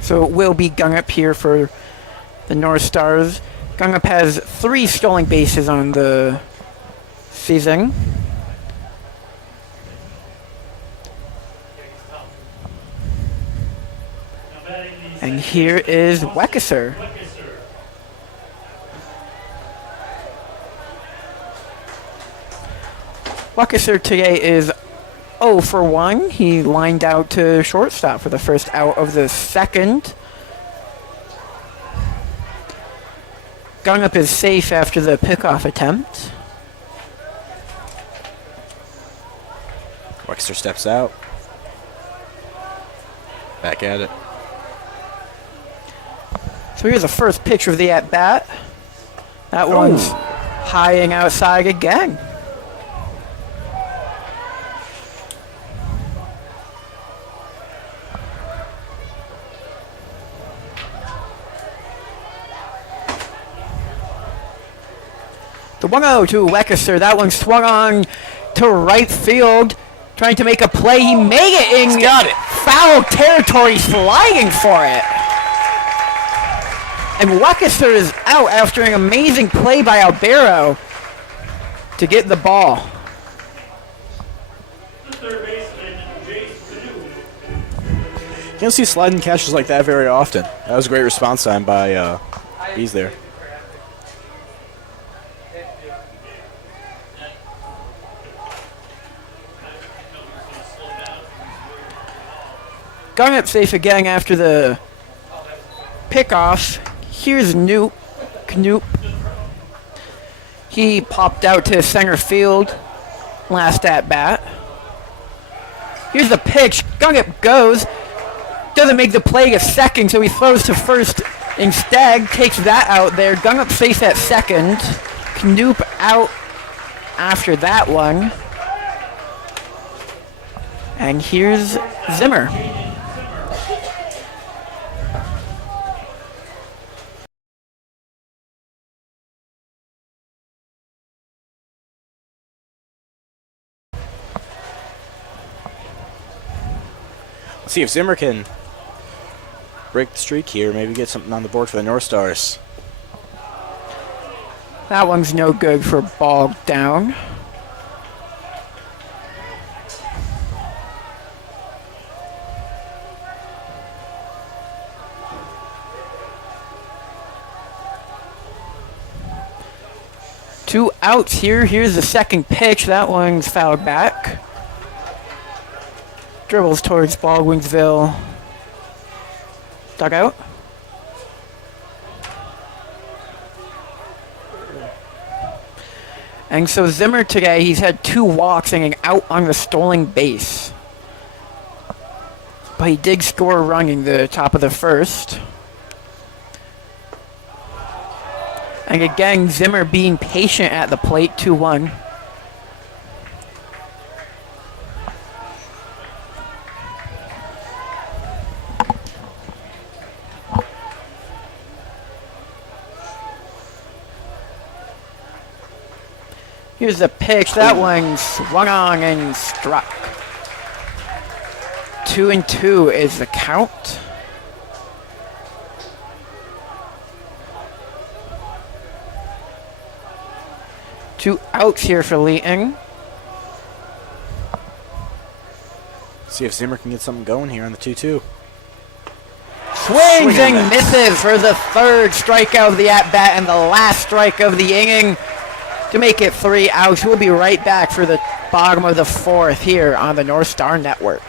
So it will be Gunnip here for the North Stars. Gunnip has 3 stolen bases on the season. And here is Weckesser. Weckesser today is 0 for 1. He lined out to shortstop for the first out of the second. Gunnip is safe after the pickoff attempt. Weckesser steps out. Back at it. So here's the first pitch of the at-bat. That one's high and outside again. The 1-0 to Weckesser. That one swung on to right field, trying to make a play. He made it in. He's got it. Foul territory, sliding for it. And Weckesser is out after an amazing play by Albero to get the ball. The third baseman, Jace Canoe. You don't see sliding catches like that very often. That was a great response time by Bees there. Gunnip safe again after the pickoff. Here's Knoop. He popped out to center field last at bat. Here's the pitch. Gunnip goes. Doesn't make the play to second, so he throws to first instead. Takes that out there. Gunnip safe at second. Knoop out after that one. And here's Zimmer. Let's see if Zimmer can break the streak here, maybe get something on the board for the North Stars. That one's no good for ball down. Two outs here. Here's the second pitch. That one's fouled back. Dribbles towards Baldwinsville dugout. And so Zimmer today, he's had 2 walks and an out on the stolen base. But he did score a run in the top of the first. And again, Zimmer being patient at the plate, 2-1. Here's the pitch. That one swung on and struck. 2-2 is the count. Two outs here for Lee Ng. See if Zimmer can get something going here on the 2-2. Swings and misses for the third strikeout of the at-bat and the last strike of the inning to make it 3 outs. We'll be right back for the bottom of the fourth here on the North Star Network.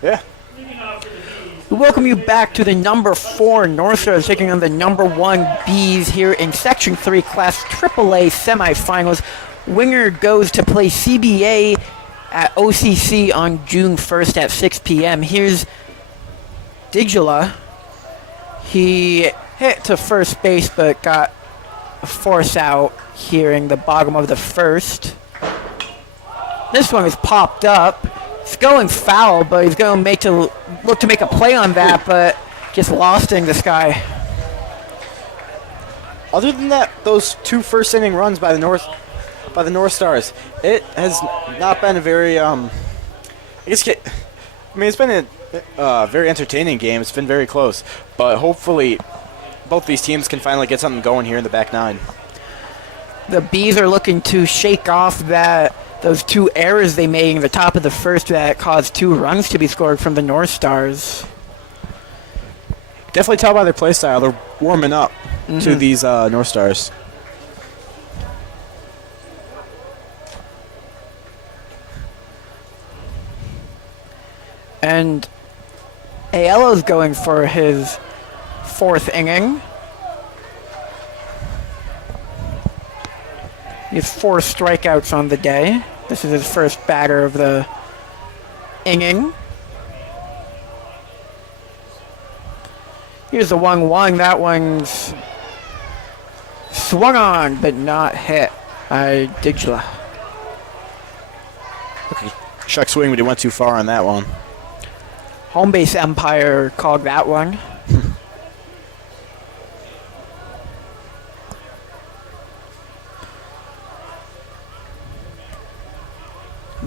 Yeah. We welcome you back to the number 4 Northstars taking on the number 1 Bees here in Section 3 Class AAA semifinals. Winner goes to play CBA at OCC on June 1st at 6 p.m. Here's Digula. He hit to first base but got a force out here in the bottom of the first. This one is popped up. It's going foul, but he's going to look to make a play on that, but just lost in the sky. Other than that, those 2 first inning runs by the North Stars, it has not been a very it's been a very entertaining game. It's been very close, but hopefully both these teams can finally get something going here in the back nine. The Bees are looking to shake off those 2 errors they made in the top of the first that caused 2 runs to be scored from the North Stars. Definitely tell by their play style they're warming up to these North Stars. And Aiello's going for his 4th inning. He has 4 strikeouts on the day. This is his first batter of the inning. Here's the 1-1. That one's swung on but not hit by Digula. Okay. Chuck swing, but he went too far on that one. Home base umpire called that one.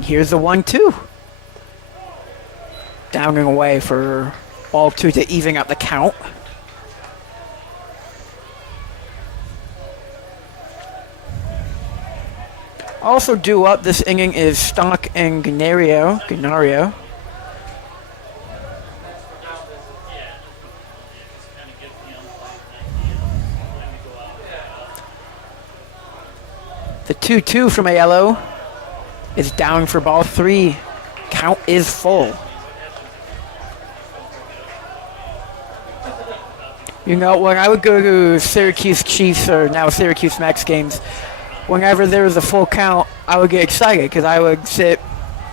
Here's the 1-2. Down and away for ball 2 to even up the count. Also due up this inning is Stock and Ganario. The 2-2 from Aiello is down for ball 3. Count is full. You know, when I would go to Syracuse Chiefs or now Syracuse Max games, whenever there was a full count, I would get excited because I would sit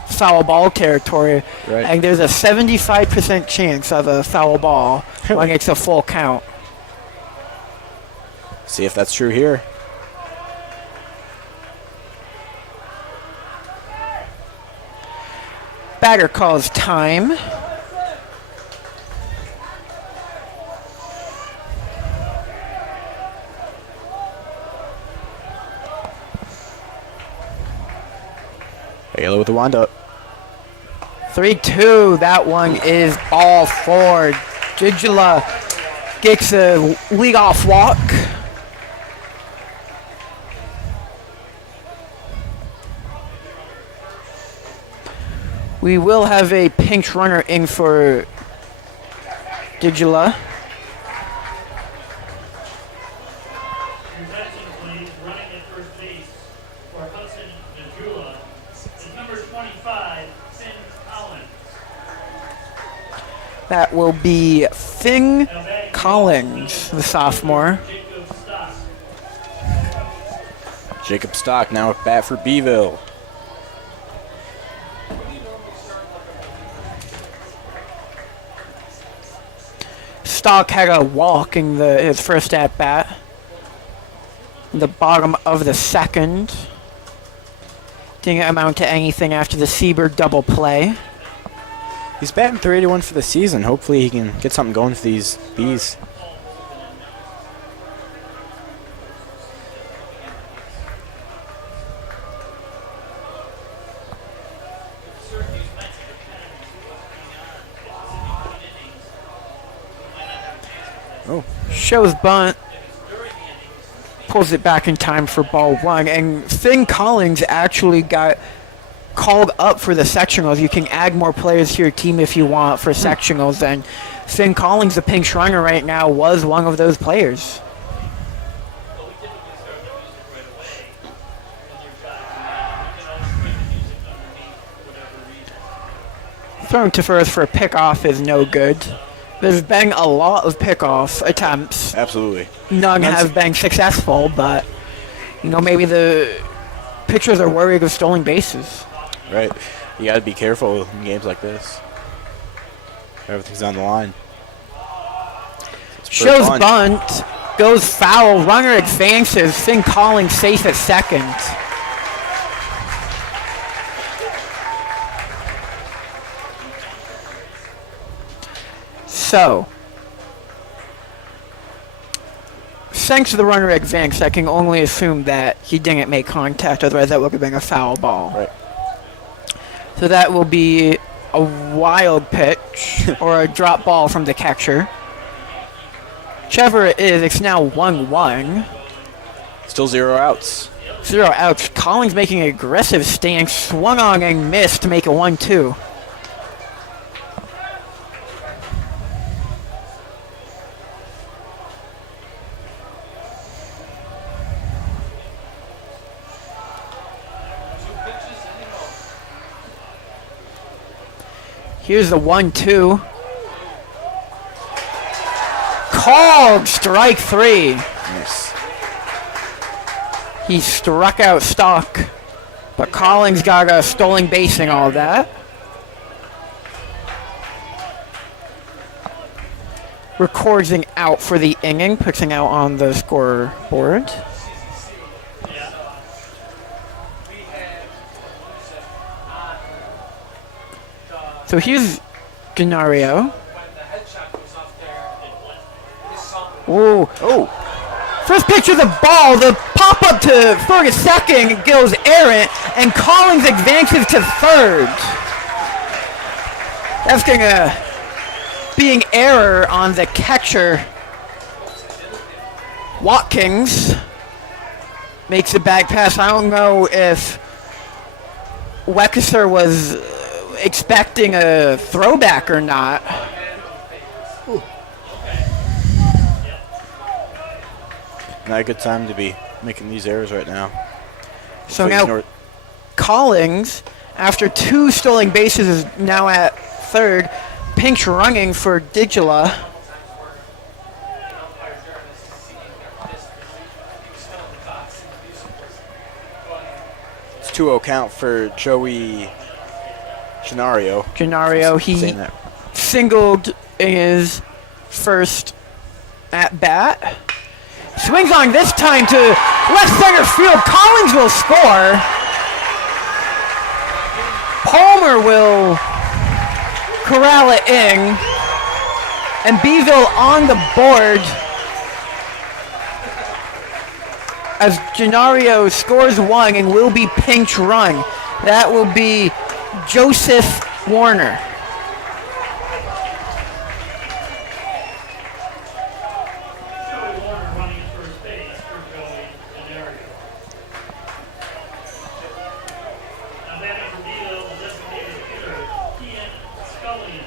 foul ball territory. Right. And there's a 75% chance of a foul ball when it's a full count. See if that's true here. Batter calls time. Taylor with the windup. 3-2. That one is ball four. Digila gets a leadoff walk. We will have a pinch runner in for Digila. Presenting, please, running at first base for Hudson Najula is number 25, Finn Collins. That will be Finn Collins, the sophomore. Jacob Stock. Jacob Stock now at bat for Beeville. Stock had a walk in his first at bat. The bottom of the second. Didn't amount to anything after the Seabird double play. He's batting .381 for the season. Hopefully he can get something going for these Bees. Oh, Shows bunt. Pulls it back in time for ball one. And Finn Collins actually got called up for the sectionals. You can add more players to your team if you want for sectionals. And Finn Collins, the pinch runner right now, was one of those players. Thrown to first for a pickoff is no good. There's been a lot of pickoff attempts. absolutely. None have been successful, but maybe the pitchers are worried of stolen bases. Right. You got to be careful in games like this. Everything's on the line. It's pretty Shows fun. bunt, goes foul, runner advances, Finn Collins safe at second. So, thanks to the runner advance, I can only assume that he didn't make contact, otherwise that would have been a foul ball. Right. So that will be a wild pitch or a drop ball from the catcher. Whichever it is, it's now 1-1. Still 0 outs. 0 outs. Collins making an aggressive stance, swung on and missed to make it 1-2. Here's the 1-2. Called strike three. Nice. He struck out Stock, but Collins got a stolen base and all that. Records an out for the inning, puts an out on the scoreboard. So here's Denario. Ooh. Oh, First pitch of the ball, the pop up to Fergus second goes errant, and Collins advances to third. That's gonna be an error on the catcher. Watkins makes a back pass. I don't know if Wexler was expecting a throwback or not. not a good time to be making these errors right now. So Please now ignore- Collins, after two stolen bases, is now at third. Pinch running for Digila. It's 2-0 count for Joey Gennario. Gennario, he Saying that. singled in his first at bat. Swings on this time to left center field. Collins will score. Palmer will corral it in. And Beeville on the board as Gennario scores one and will be pinch run. That will be Joseph Warner. Joey Warner running at first base for Joey Gennario. Now batting for Beeville, the designated hitter, Ian Scullion.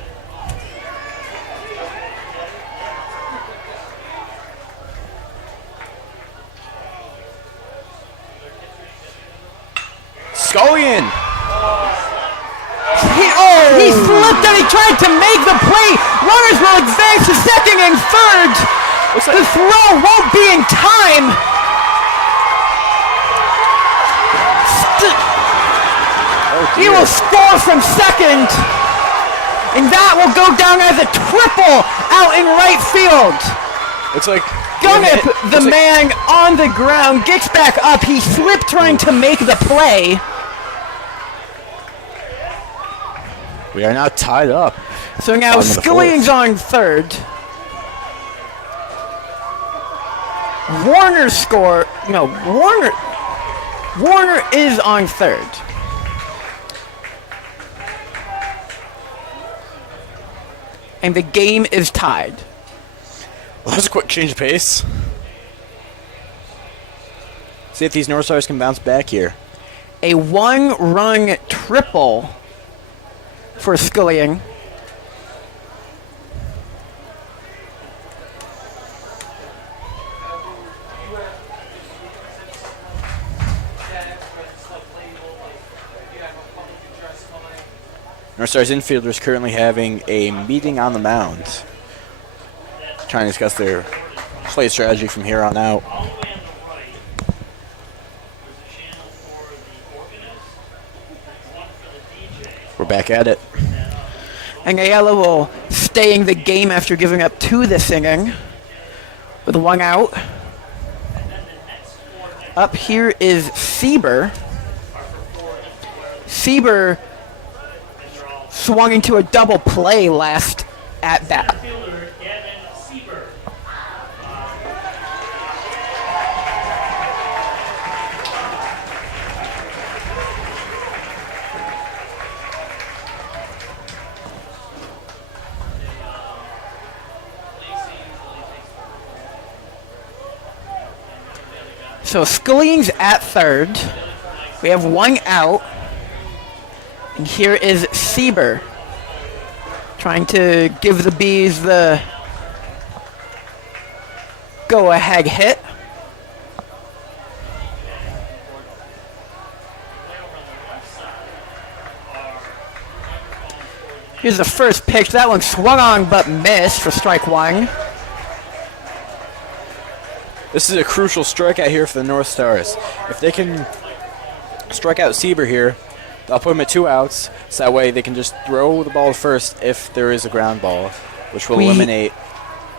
Scullion! He slipped and he tried to make the play. Runners will advance to second and third. The throw won't be in time. He will score from second. And that will go down as a triple out in right field. It's like Gunnip, the man on the ground, gets back up. He slipped trying to make the play. we are now tied up. So now Bottom of the Scullion's on third. Warner score. No, Warner is on third. And the game is tied. Well, that was a quick change of pace. See if these Northstars can bounce back here. A one-run triple for Scullion. Northstars infielders currently having a meeting on the mound, trying to discuss their play strategy from here on out. All the way on the right, there's a channel for the organist, one for the DJ. We're back at it. And Canella will stay in the game after giving up two this inning with one out. Up here is Sieber. Sieber swung into a double play last at bat. Fielder Gavin Sieber. So Scullion's at third. We have one out. And here is Sieber trying to give the Bees the go-ahead hit. Here's the first pitch. That one swung on but missed for strike one. This is a crucial strikeout here for the Northstars. If they can strike out Sieber here, they'll put him at 2 outs, so that way they can just throw the ball first if there is a ground ball, which will eliminate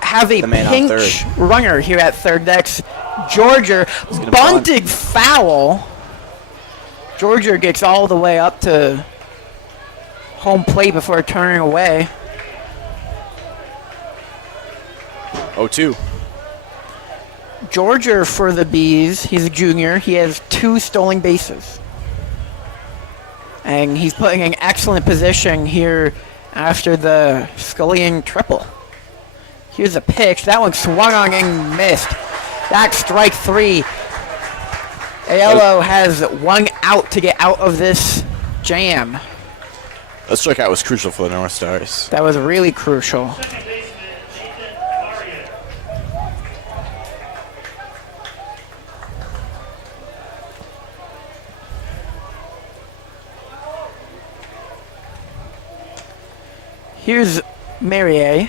have a the man on pinch runner here at third. That's Georgia. Bunted foul. Georgia gets all the way up to home plate before turning away. 0-2. Georgia for the Bees. He's a junior. He has 2 stolen bases. And he's putting in excellent position here after the Scullion triple. Here's a pitch. That one swung on and missed. That's strike 3. Aiello has 1 out to get out of this jam. That strikeout was crucial for the Northstars. That was really crucial. Second baseman Nathan Mario. Here's Merrier.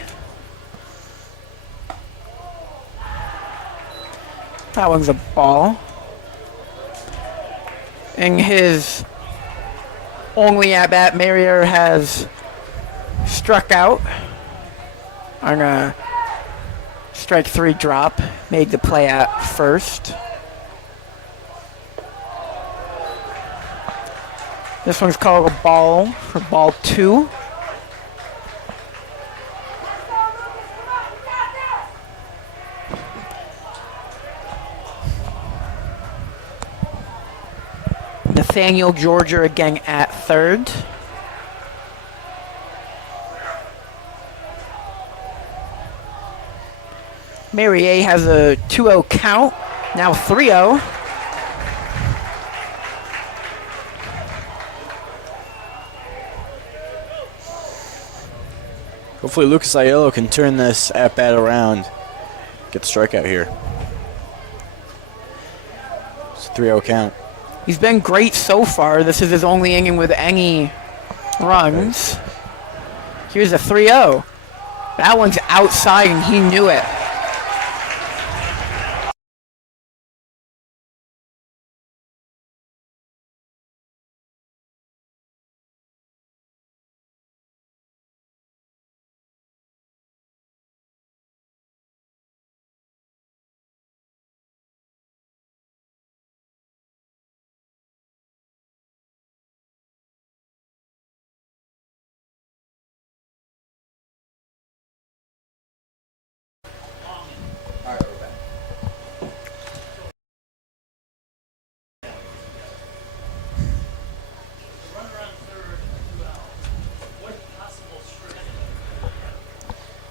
That one's a ball. And his only at bat Marrier has struck out on a strike 3 drop, made the play at first. This one's called a ball for ball 2. Nathaniel Georgia again at third. Mary A has a 2-0 count, now 3-0. Hopefully Lucas Aiello can turn this at-bat around. Get the strikeout here. It's a 3-0 count. He's been great so far. This is his only inning with any runs. Here's a 3-0. That one's outside and he knew it.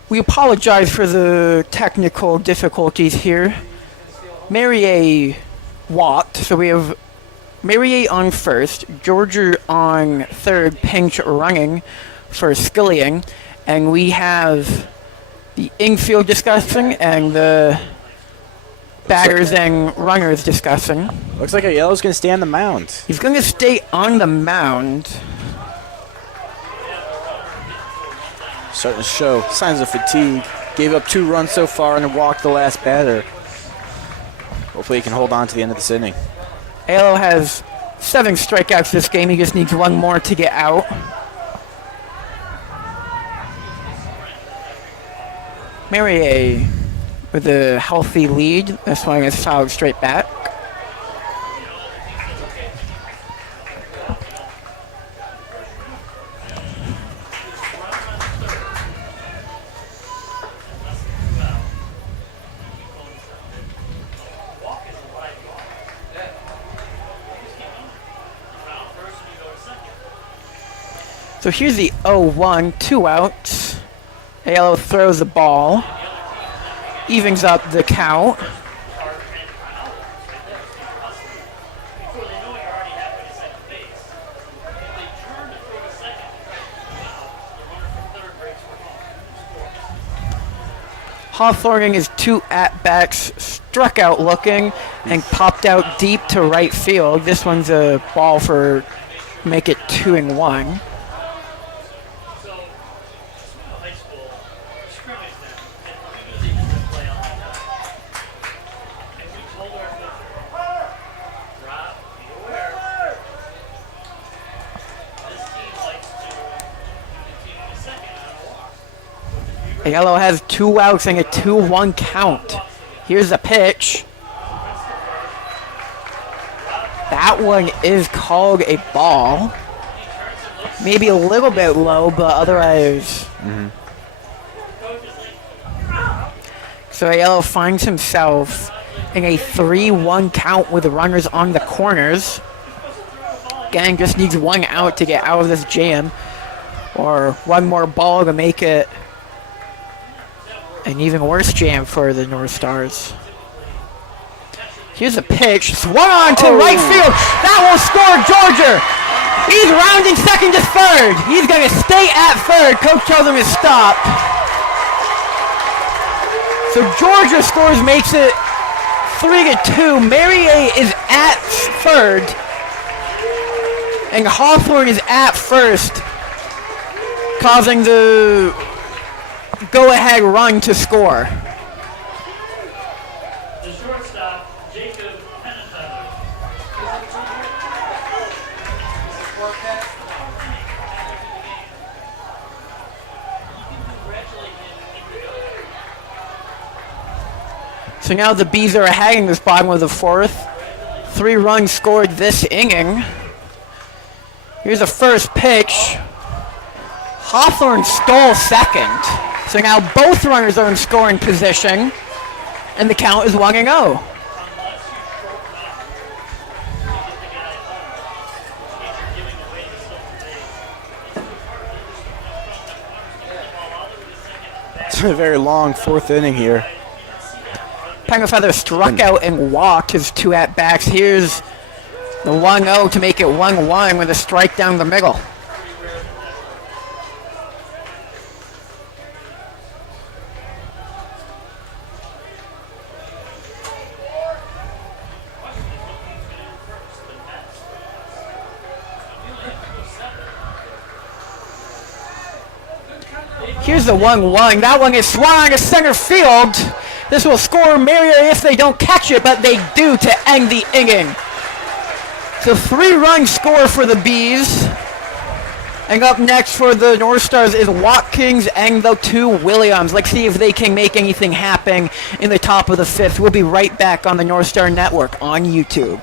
We apologize for the technical difficulties here. Mary A walked, so we have Mary A on first, Georgia on third, pinch running for Skilling, and we have the infield discussing and the batters and runners discussing. Looks like Aiello's going to stay on the mound. He's going to stay on the mound. Starting to show signs of fatigue. Gave up 2 runs so far and walked the last batter. Hopefully he can hold on to the end of this inning. Aiello has 7 strikeouts this game. He just needs 1 more to get out. Mary A with a healthy lead. This one is fouled straight back. So here's the 0-1, 2 outs. Aiello throws the ball, evens up the count. Hawthorne in his 2 at-bats, struck out looking and popped out deep to right field. This one's a ball for make it 2-1. Aiello has 2 outs and a 2-1 count. Here's a pitch. That one is called a ball. Maybe a little bit low, but otherwise. So Aiello finds himself in a 3-1 count with the runners on the corners. Again, just needs 1 out to get out of this jam. Or 1 more ball to make it an even worse jam for the Northstars. Here's a pitch, swung on to right field. That will score Georgia. He's rounding second to third. He's going to stay at third. Coach tells him to stop. So Georgia scores, makes it 3-2. Mary A is at third, and Hawthorne is at first, causing the go-ahead run to score. The shortstop, Jacob Pennefeller. So now the Bees are ahead in this bottom of the fourth. 3 runs scored this inning. Here's the first pitch. Hawthorne stole second. So now both runners are in scoring position. And the count is 1-0. It's a very long 4th inning here. Pengerfeather struck out and walked his 2 at-bats. Here's the 1-0 to make it 1-1 with a strike down the middle. Here's the 1-1. That one is swung to center field. This will score Marier if they don't catch it, but they do to end the inning. So 3-run score for the Bees. And up next for the Northstars is Watkins and the 2 Williams. Let's see if they can make anything happen in the top of the 5th. We'll be right back on the Northstar Network on YouTube.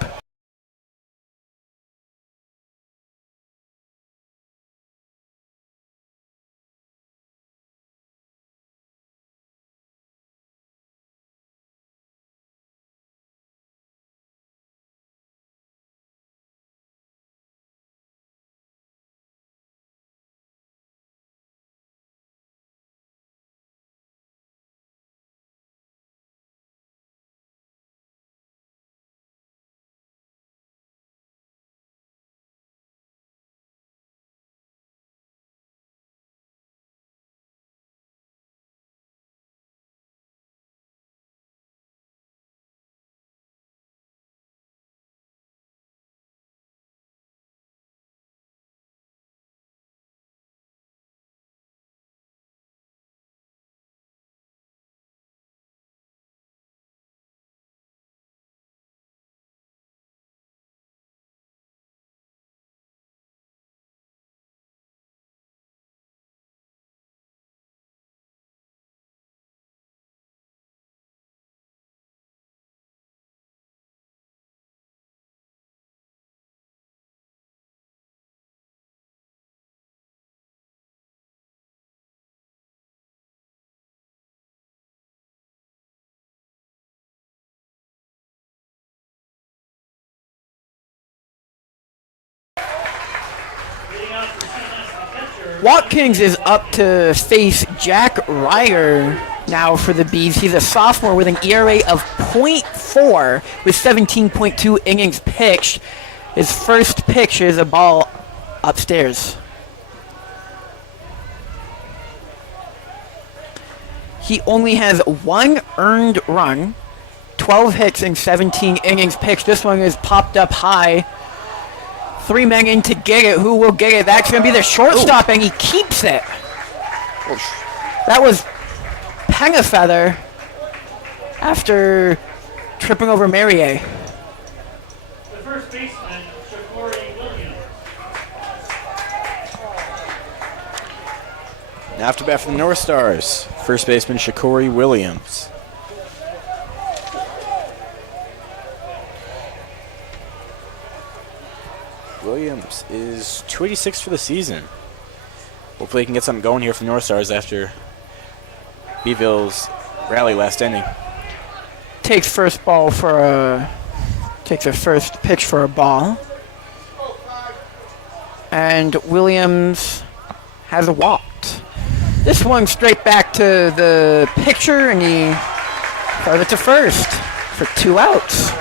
Watkins is up to face Jack Ryer now for the Bees. He's a sophomore with an ERA of .4 with 17.2 innings pitched. His first pitch is a ball upstairs. He only has 1 earned run, 12 hits in 17 innings pitched. This one is popped up high. 3 men in to get it. Who will get it? That's going to be the shortstop, and he keeps it. That was Pengerfeather after tripping over Marier. The first baseman, Shakori Williams. Now after bat for the Northstars, first baseman Shakori Williams. Williams is 286 for the season. Hopefully he can get something going here for the Northstars after Beeville's rally last inning. Takes a first pitch for a ball. And Williams has walked. This one straight back to the pitcher, and he throws it to first for 2 outs.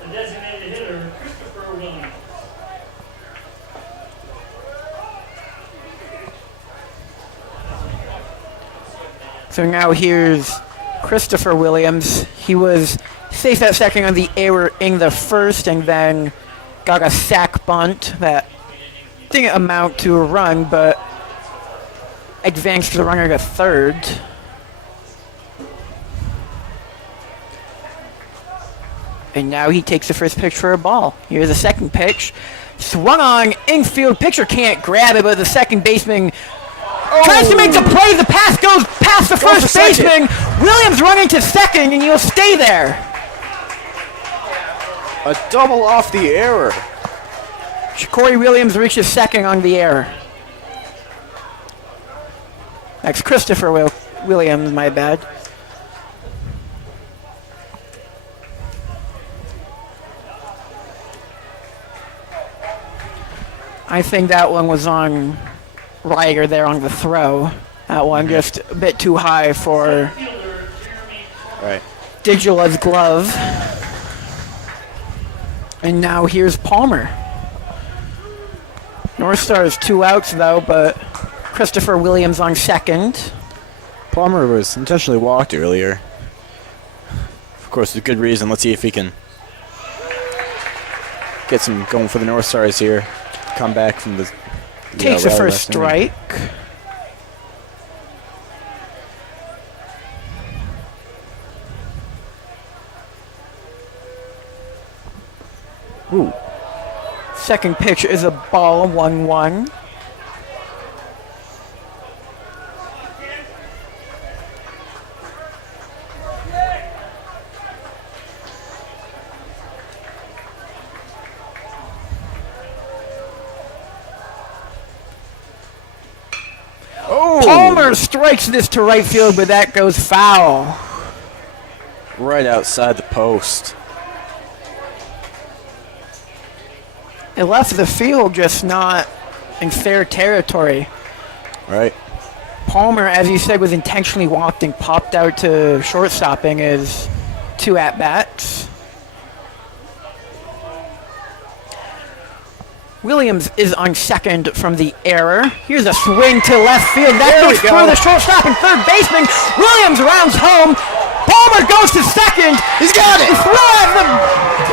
The designated hitter, Christopher Williams. So now here's Christopher Williams. He was safe at second on the error in the first, and then got a sac bunt that didn't amount to a run, but advanced the runner to third. And now he takes the first pitch for a ball. Here's the second pitch. Swung on, infield, pitcher can't grab it, but the second baseman tries to make the play. The pass goes past the first baseman. Williams running to second, and you'll stay there. A double off the error. Corey Williams reaches second on the error. Next, Christopher Williams, my bad. I think that one was on Reiger there on the throw. That one just a bit too high for Digula's glove. And now here's Palmer. Northstars 2 outs though, but Christopher Williams on second. Palmer was intentionally walked earlier. Of course, with good reason. Let's see if he can get some going for the Northstars here. Come back from the takes the first strike. Ooh. Second pitch is a ball, 1-1. Palmer strikes this to right field, but that goes foul. Right outside the post. It left the field just not in fair territory. Right. Palmer, as you said, was intentionally walked and popped out to shortstopping his 2 at-bats. Williams is on second from the error. Here's a swing to left field. That goes through the shortstop and third baseman. Williams rounds home. Palmer goes to second. He's got it. Throw at the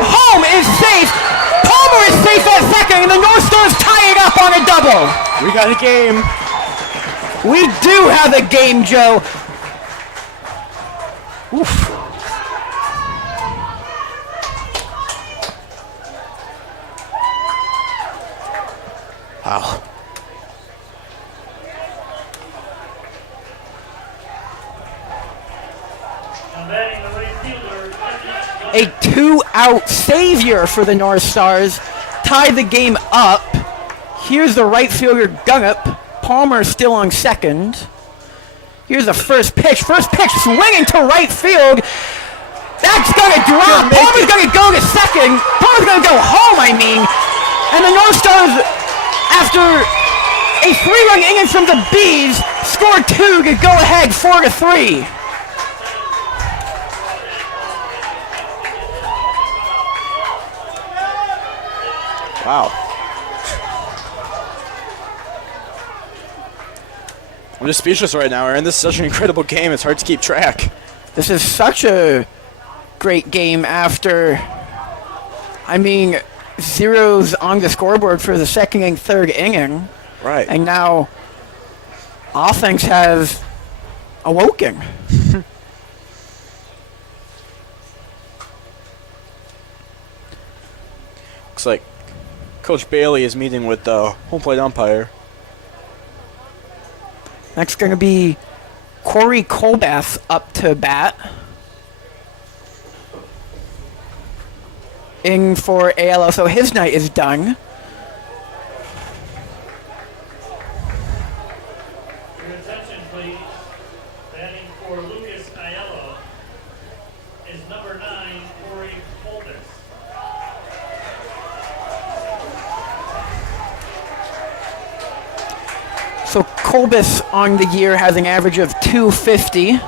home is safe. Palmer is safe at second, and the Northstars tie it up on a double. We got a game. We do have a game, Joe. Oof. Wow. A 2-out savior for the Northstars. Tie the game up. Here's the right fielder Gunnup. Palmer still on second. Here's the first pitch. First pitch swinging to right field. That's gonna drop. Palmer's gonna go to second. Palmer's gonna go home, I mean. And the Northstars, after a 3-run inning from the Bees, score 2 to go ahead 4-3. Wow. I'm just speechless right now, Aaron. This is such an incredible game. It's hard to keep track. This is such a great game after, I mean, zeros on the scoreboard for the second and third inning. Right. And now offense has awoken. Looks like Coach Bailey is meeting with the home plate umpire. Next going to be Corey Colbath up to bat. In for ALO, so his night is done. Your attention, please. Batting for Lucas Aiello is number 9, Corey Holbus. So Colbus on the year has an average of 250.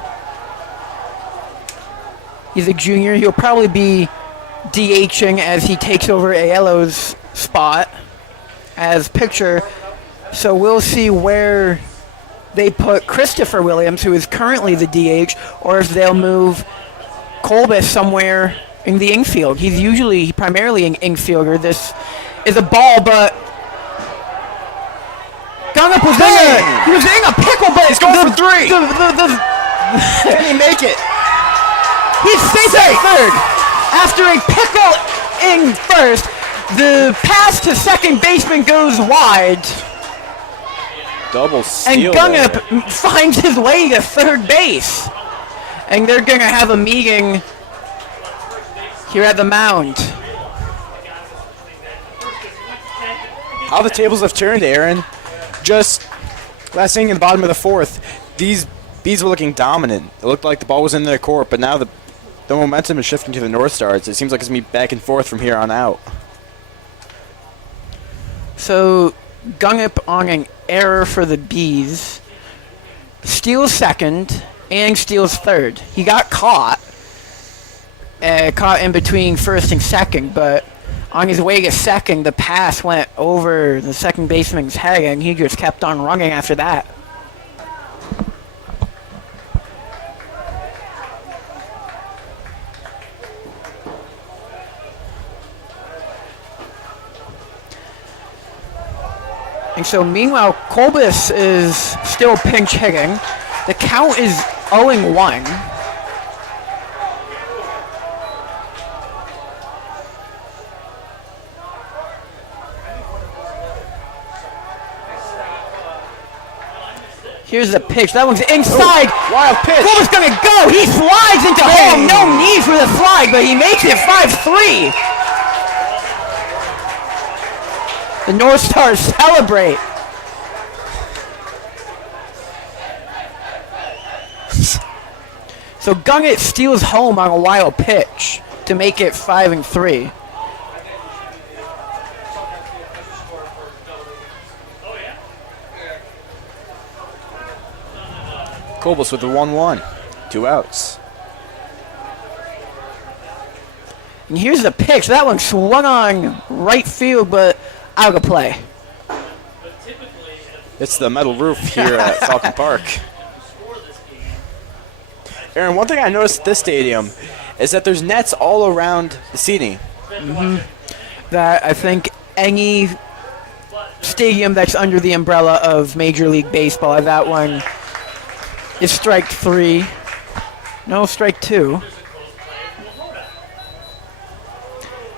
He's a junior. He'll probably be DHing as he takes over Aiello's spot as pitcher. So we'll see where they put Christopher Williams, who is currently the DH, or if they'll move Colbus somewhere in the infield. He's usually primarily an infielder. This is a ball, but Gunnup was he was in a pickle, but he's going for 3. Can he make it? He's safe at third. After a pickle in first, The pass to second baseman goes wide, Double and steal Gunnup there. finds his way to third base. And they're going to have a meeting here at the mound. How the tables have turned, Aaron. Just last inning in the bottom of the fourth, these bees were looking dominant. It looked like the ball was in their court, but now the momentum is shifting to the Northstars. It seems like it's going to be back and forth from here on out. So Gunnup on an error for the Bees. Steals second and steals third. He got caught in between first and second, but on his way to second, the pass went over the second baseman's head, and he just kept on running after that. And so meanwhile, Kolbus is still pinch hitting. The count is 0-1. Here's the pitch. That one's inside. Wild pitch. Kolbus gonna go. He slides into home. No need for the slide, but he makes it 5-3. The Northstars celebrate. So Gunnup steals home on a wild pitch to make it 5-3. Kolbus with the 1-1. 2 outs. And here's the pitch. That one swung on right field, but out of play. It's the metal roof here at Falcon Park. Aaron, one thing I noticed at this stadium is that there's nets all around the seating. That I think any stadium that's under the umbrella of Major League Baseball, that one is strike 3. No, strike 2.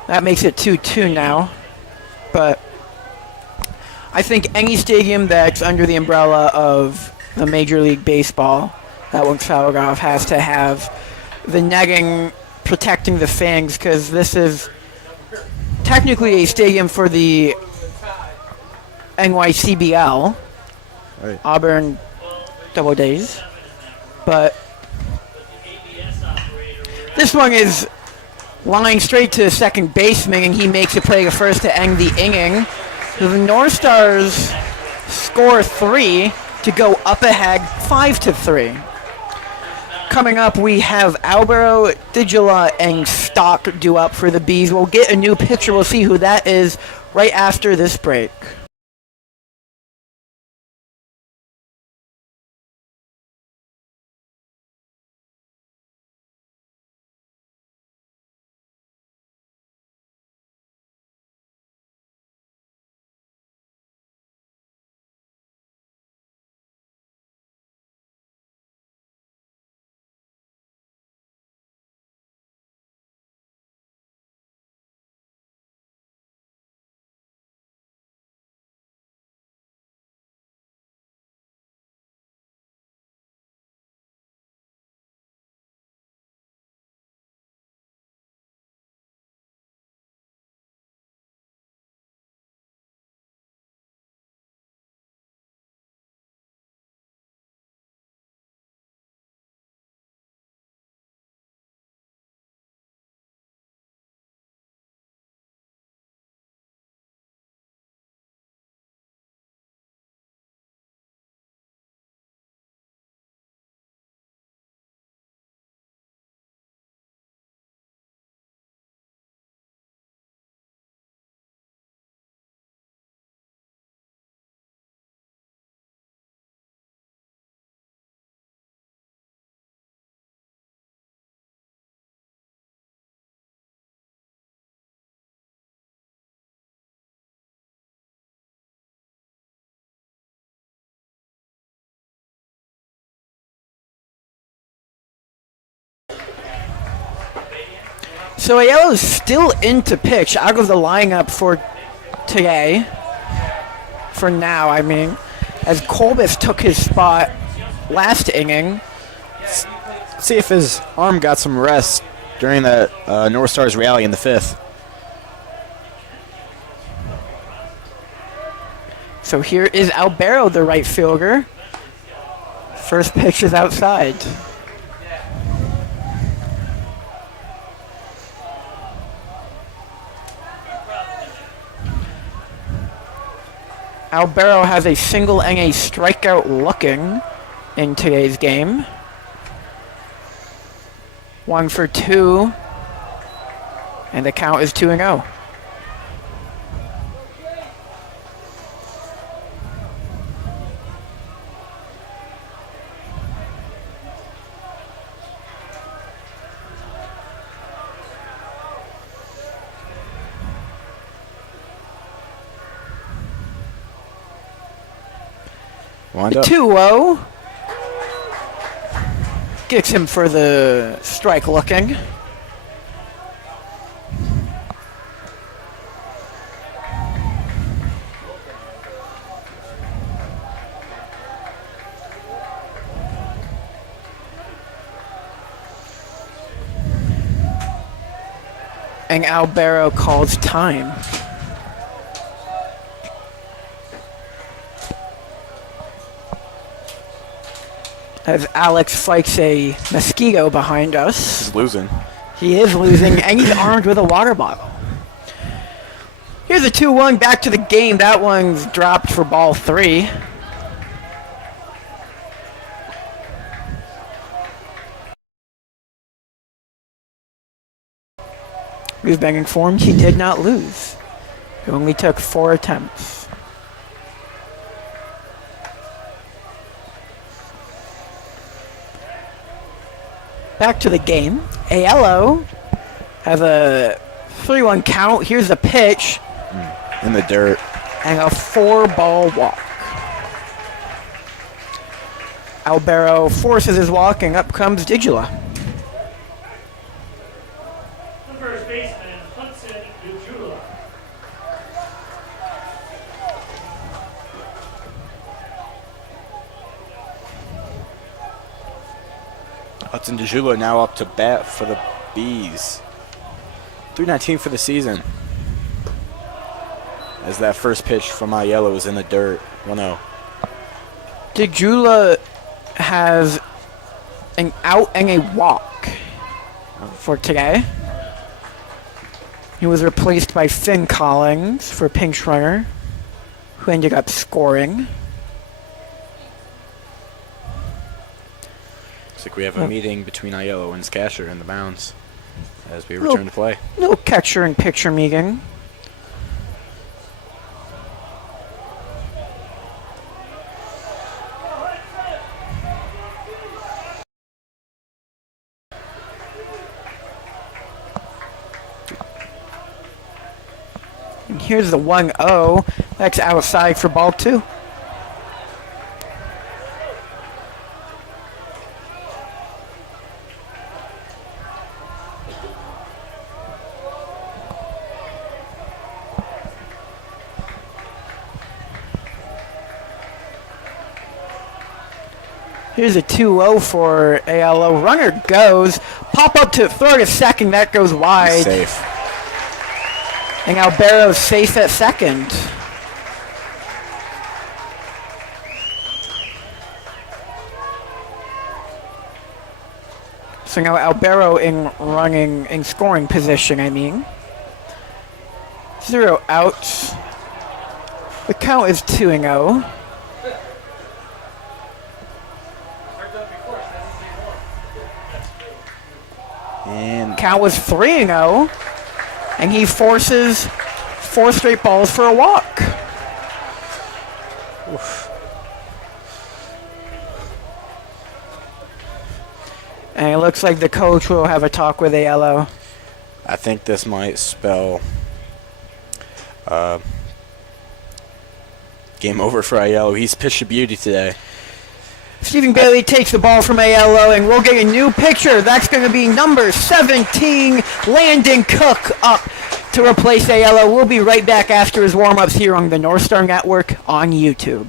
That makes it 2-2 now. But I think any stadium that's under the umbrella of the Major League Baseball, that one's fouled off, has to have the netting protecting the fans, because this is technically a stadium for the NYCBL, Right. Auburn Double Days. But this one is lying straight to the second baseman, and he makes a play to first to end the inning. So the Northstars score 3 to go up ahead 5-3. Coming up, we have Albero, Digila, and Stock due up for the Bees. We'll get a new pitcher. We'll see who that is right after this break. So Aiello's still into pitch out of the lineup for today. For now, I mean. As Colbus took his spot last inning. Let's see if his arm got some rest during that Northstars rally in the 5th. So here is Albero, the right fielder. First pitch is outside. Albero has a single and a strikeout looking in today's game. 1 for 2. And the count is 2-0. Wind up. 2-0. Gets him for the strike looking. And Albero calls time. As Alex fights a mosquito behind us. He's losing. He is losing, and he's armed with a water bottle. Here's a 2-1 back to the game. That one's dropped for ball 3. We've been informed he did not lose. He only took 4 attempts. Back to the game. Aiello has a 3-1 count. Here's a pitch. In the dirt. And a 4-ball walk. Albero forces his walk, and up comes Digula. The first baseman, Hudson Ujula. Hudson DeJula now up to bat for the Bees. 319 for the season. As that first pitch from Aiello is in the dirt. 1-0. Digula has an out and a walk for today. He was replaced by Finn Collins for pinch runner, who ended up scoring. Looks like we have a meeting between Aiello and Skasher in the mounds as we return to play. No catcher and pitcher meeting. And here's the 1-0. That's outside for ball 2. Here's a 2-0 for Aiello. Runner goes. Pop up to throw to second. That goes wide. He's safe. And Albero's safe at second. So now Albero in scoring position, I mean. 0 outs. The count is 2-0. And Count was 3-0, and he forces 4 straight balls for a walk. oof. And it looks like the coach will have a talk with Aiello. I think this might spell game over for Aiello. He's pitched a beauty today. Stephen Bailey takes the ball from Aiello, and we'll get a new picture. That's going to be number 17, Landon Cook, up to replace Aiello. We'll be right back after his warm-ups here on the Northstar Network on YouTube.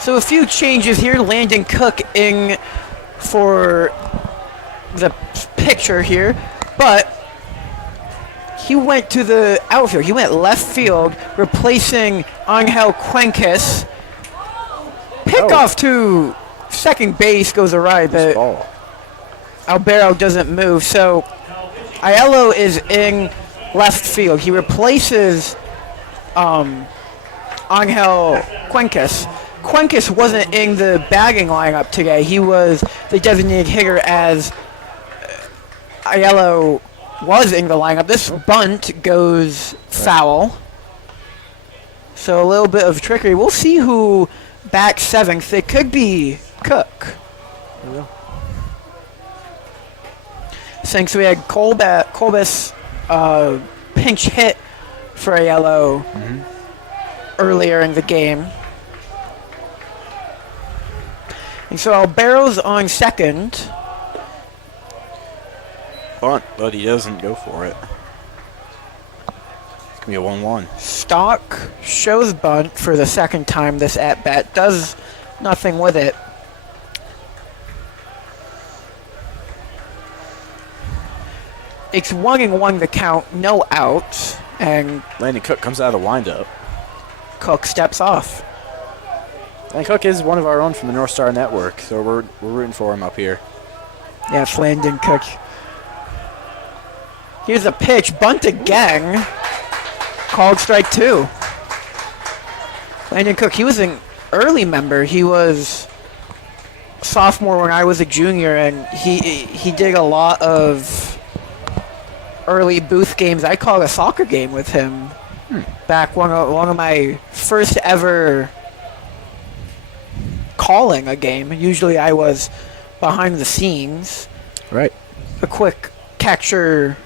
So a few changes here. Landon Cook in for the picture here, but he went to the outfield. He went left field, replacing Angel Cuenques. Pickoff to second base goes awry, but Ball. Albero doesn't move. So Aiello is in left field. He replaces Angel Cuenques. Cuenques wasn't in the bagging lineup today. He was the designated hitter as Aiello was in the lineup. This bunt goes foul. So a little bit of trickery. We'll see who bats seventh. It could be Cook. Since we had Colbus pinch hit for Aiello earlier in the game. And so Albero's on second. Bunt, but he doesn't go for it. It's going to be a 1-1. Stock shows bunt for the second time this at-bat. Does nothing with it. It's 1-1 the count, no outs, and Landon Cook comes out of the windup. Cook steps off. Landon Cook is one of our own from the Northstar Network, so we're rooting for him up here. Yeah, it's Landon Cook. Here's a pitch, bunt again. Called strike two. Landon Cook, he was an early member. He was sophomore when I was a junior, and he did a lot of early booth games. I called a soccer game with him back one of my first ever calling a game. Usually I was behind the scenes. Right. A quick picture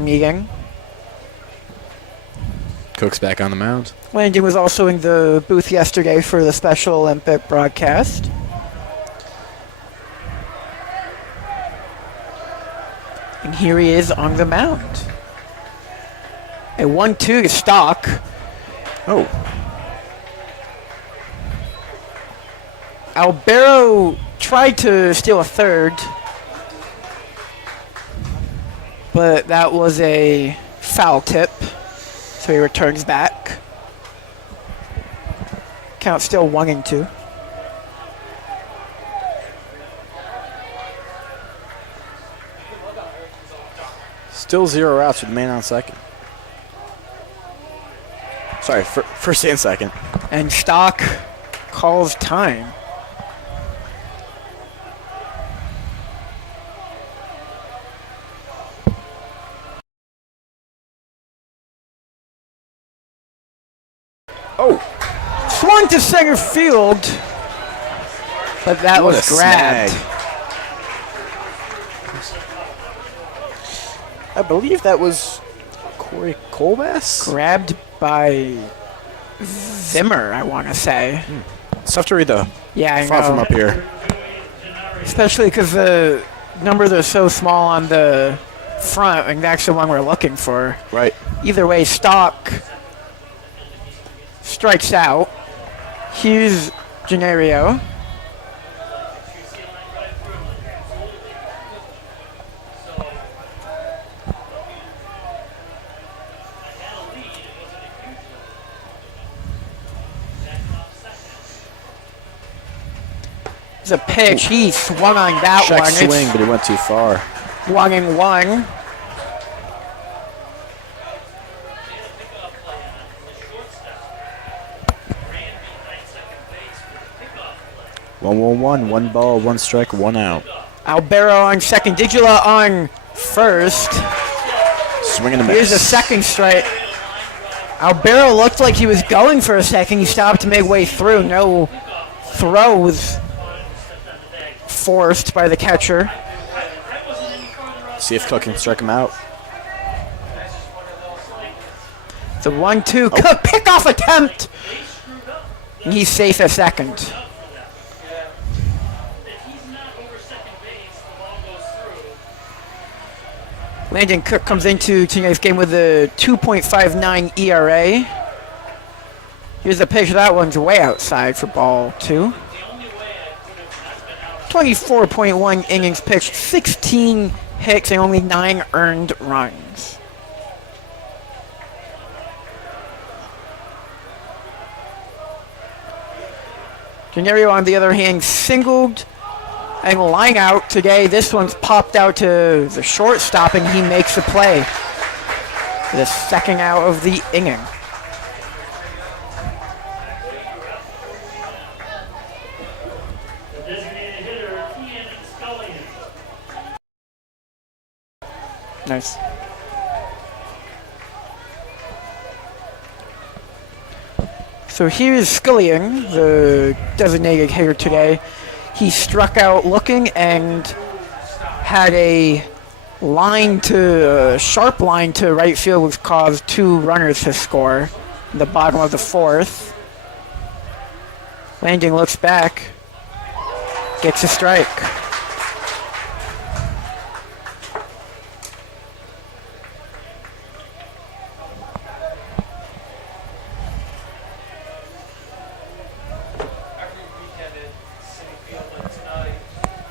meeting. Cook's back on the mound. Landon was also in the booth yesterday for the Special Olympic broadcast. And here he is on the mound. A 1-2 to Stock. Oh. Albero tried to steal a third, but that was a foul tip, so he returns back. Count still 1-2. Still 0 outs with the man on second. Sorry, first and second. And Stock calls time. Oh, Swung to center field, but that what was a grabbed. snag. I believe that was Corey Colbass? Grabbed by Zimmer, I want to say. It's tough to read the Yeah, I font from know. up here. Especially because the numbers are so small on the front, and that's the one we're looking for. Right. Either way, Stock strikes out. Here's Gennario. It's a pitch. He swung on that Check one. swing, It's but he went too far. 1-1. One, 1 ball, 1 strike, 1 out. Albero on second. Digula on first. Swing and a miss. Here's a second strike. Albero looked like he was going for a second. He stopped midway through. No throws forced by the catcher. See if Cook can strike him out. It's a 1-2. Cook pickoff attempt. And he's safe at second. Landon Cook comes into tonight's game with a 2.59 ERA. Here's a pitch. That one's way outside for ball 2. 24.1 innings pitched, 16 hits, and only 9 earned runs. Gennario, on the other hand, singled and line out today. This one's popped out to the shortstop, and he makes a play. The second out of the inning. The designated hitter, Ian Scullion. Nice. So here's Scullion, the designated hitter today. He struck out looking and had a sharp line to right field, which caused 2 runners to score in the bottom of the 4th. Landing looks back, gets a strike. Every weekend at SEMIFINALS, like tonight,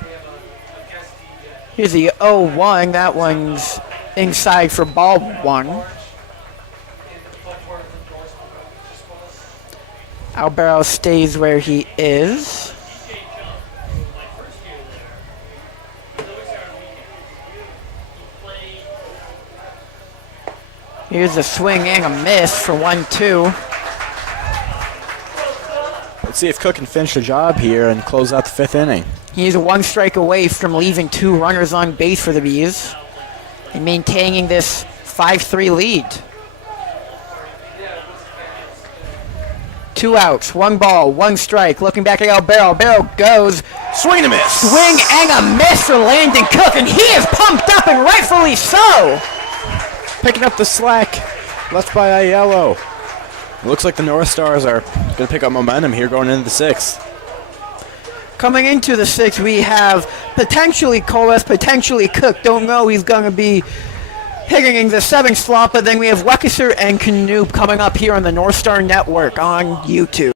they have a guest DJ. Here's the 0-1. That one's inside for ball 1. And the Fort Worth endorsement just was. Albero stays where he is. Here's a swing and a miss for 1-2. Let's see if Cook can finish the job here and close out the 5th inning. He's 1 strike away from leaving 2 runners on base for the Bees and maintaining this 5-3 lead. 2 outs, 1 ball, 1 strike. Looking back at Albero. Albero goes. Swing and a miss. Swing and a miss for Landon Cook, and he is pumped up, and rightfully so. Picking up the slack left by Aiello. It looks like the Northstars are going to pick up momentum here going into the 6th. Coming into the 6th, we have potentially Colas, potentially Cook. Don't know he's going to be hitting in the 7th slot, but then we have Weckeser and Canoop coming up here on the North Star Network on YouTube.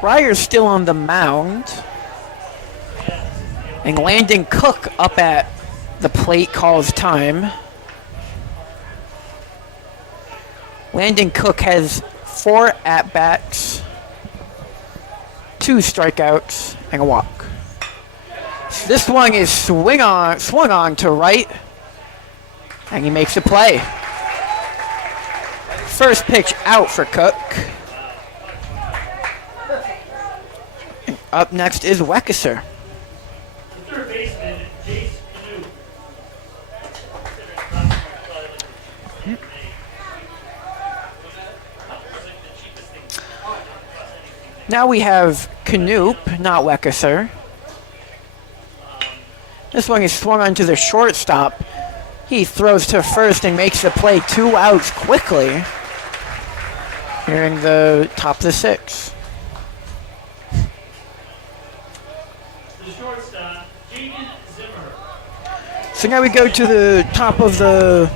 Ryer's still on the mound. And Landon Cook up at the plate calls time. Landon Cook has 4 at-bats, 2 strikeouts, and a walk. This one is swung on to right, and he makes a play. First pitch out for Cook. Up next is Weckeser. The third baseman, Jace Canoe. Now we have Canoop, not Weckeser. This one is swung onto the shortstop. He throws to first and makes the play. 2 outs quickly. Here in the top of the 6th. The shortstop, Jaden Zimmer. So now we go to the top of the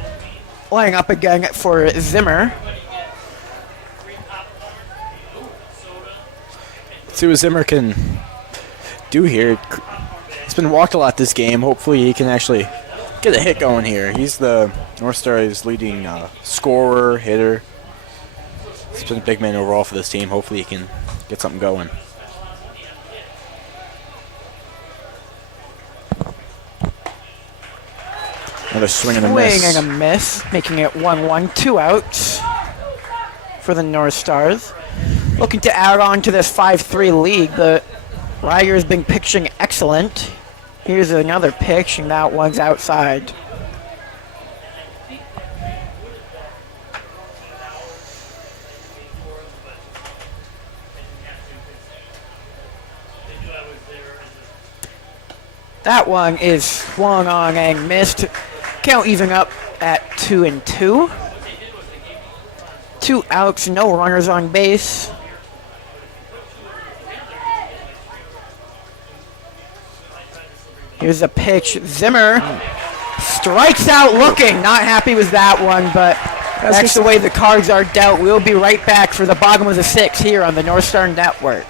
lineup again for Zimmer. Let's see what Zimmer can do here. He's been walked a lot this game. Hopefully he can actually get a hit going here. He's the North Stars' leading scorer, hitter. He's been a big man overall for this team. Hopefully he can get something going. Another swing and a miss. Swing and a miss, making it 1-1, 2 outs for the North Stars. Looking to add on to this 5-3 lead, but Ryer's been pitching excellent. Here's another pitch, and that one's outside. That one is swung on and missed. Count even up at 2-2. 2 outs, no runners on base. Here's a pitch. Zimmer strikes out looking. Not happy with that one, but that's the way the cards are dealt. We'll be right back for the bottom of the 6th here on the North Star Network.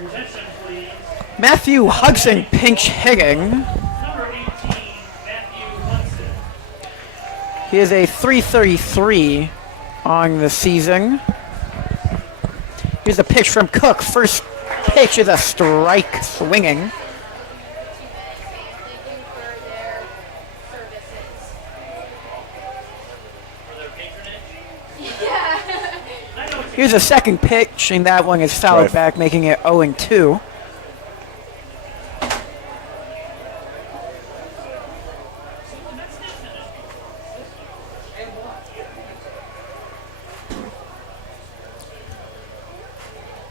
Your attention, please. Matthew Hudson pinch hitting. Number 18, Matthew Hudson. He is a 333 on the season. Here's a pitch from Cook. First pitch is a strike swinging. Here's a second pitch, and that one is fouled Right. back, making it 0-2.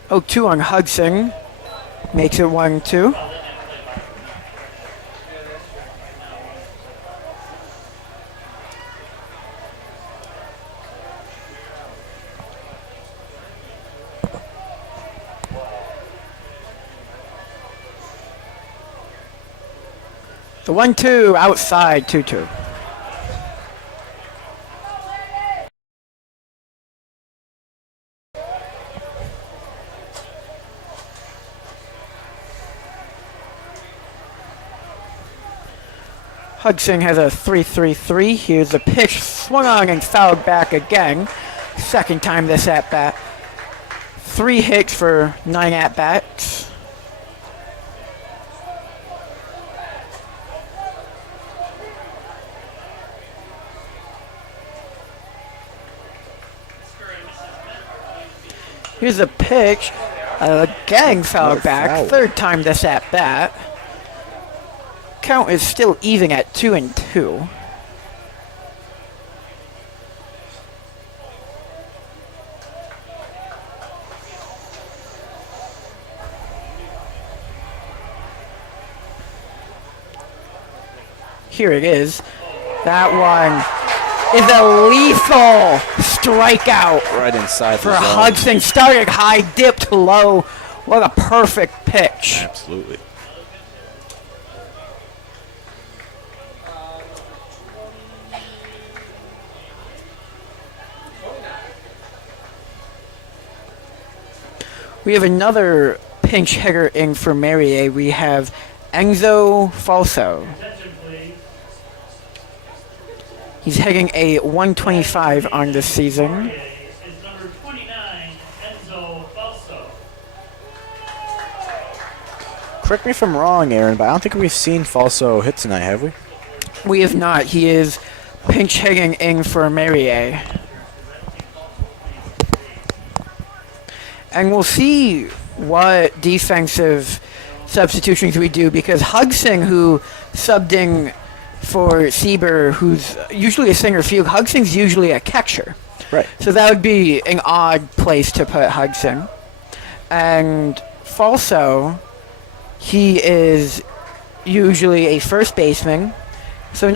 Oh, 2 on Hudson. Makes it 1-2. The 1-2 outside, 2-2. Hudson has a 3-3-3. Here's the pitch, swung on and fouled back again. Second time this at bat. 3 hits for 9 at bats. Here's a pitch, again fouled Another back. foul. Third time this at bat. Count is still even at 2-2. Here it is. That one is a lethal strikeout Right inside for the zone. Hudson. Started high, dipped low. What a perfect pitch. Absolutely. We have another pinch hitter in for Merrier. We have Enzo Falso. Attention, please. He's hitting a 125 on this season. Is number 29, Enzo Falso. Correct me if I'm wrong, Aaron, but I don't think we've seen Falso hit tonight, have we? We have not. He is pinch hitting in for Merrier. And we'll see what defensive substitutions we do, because Hudson, who subbed in for Sieber, who's usually a center field, Hudson's usually a catcher. Right. So that would be an odd place to put Hudson. And Falso, he is usually a first baseman, so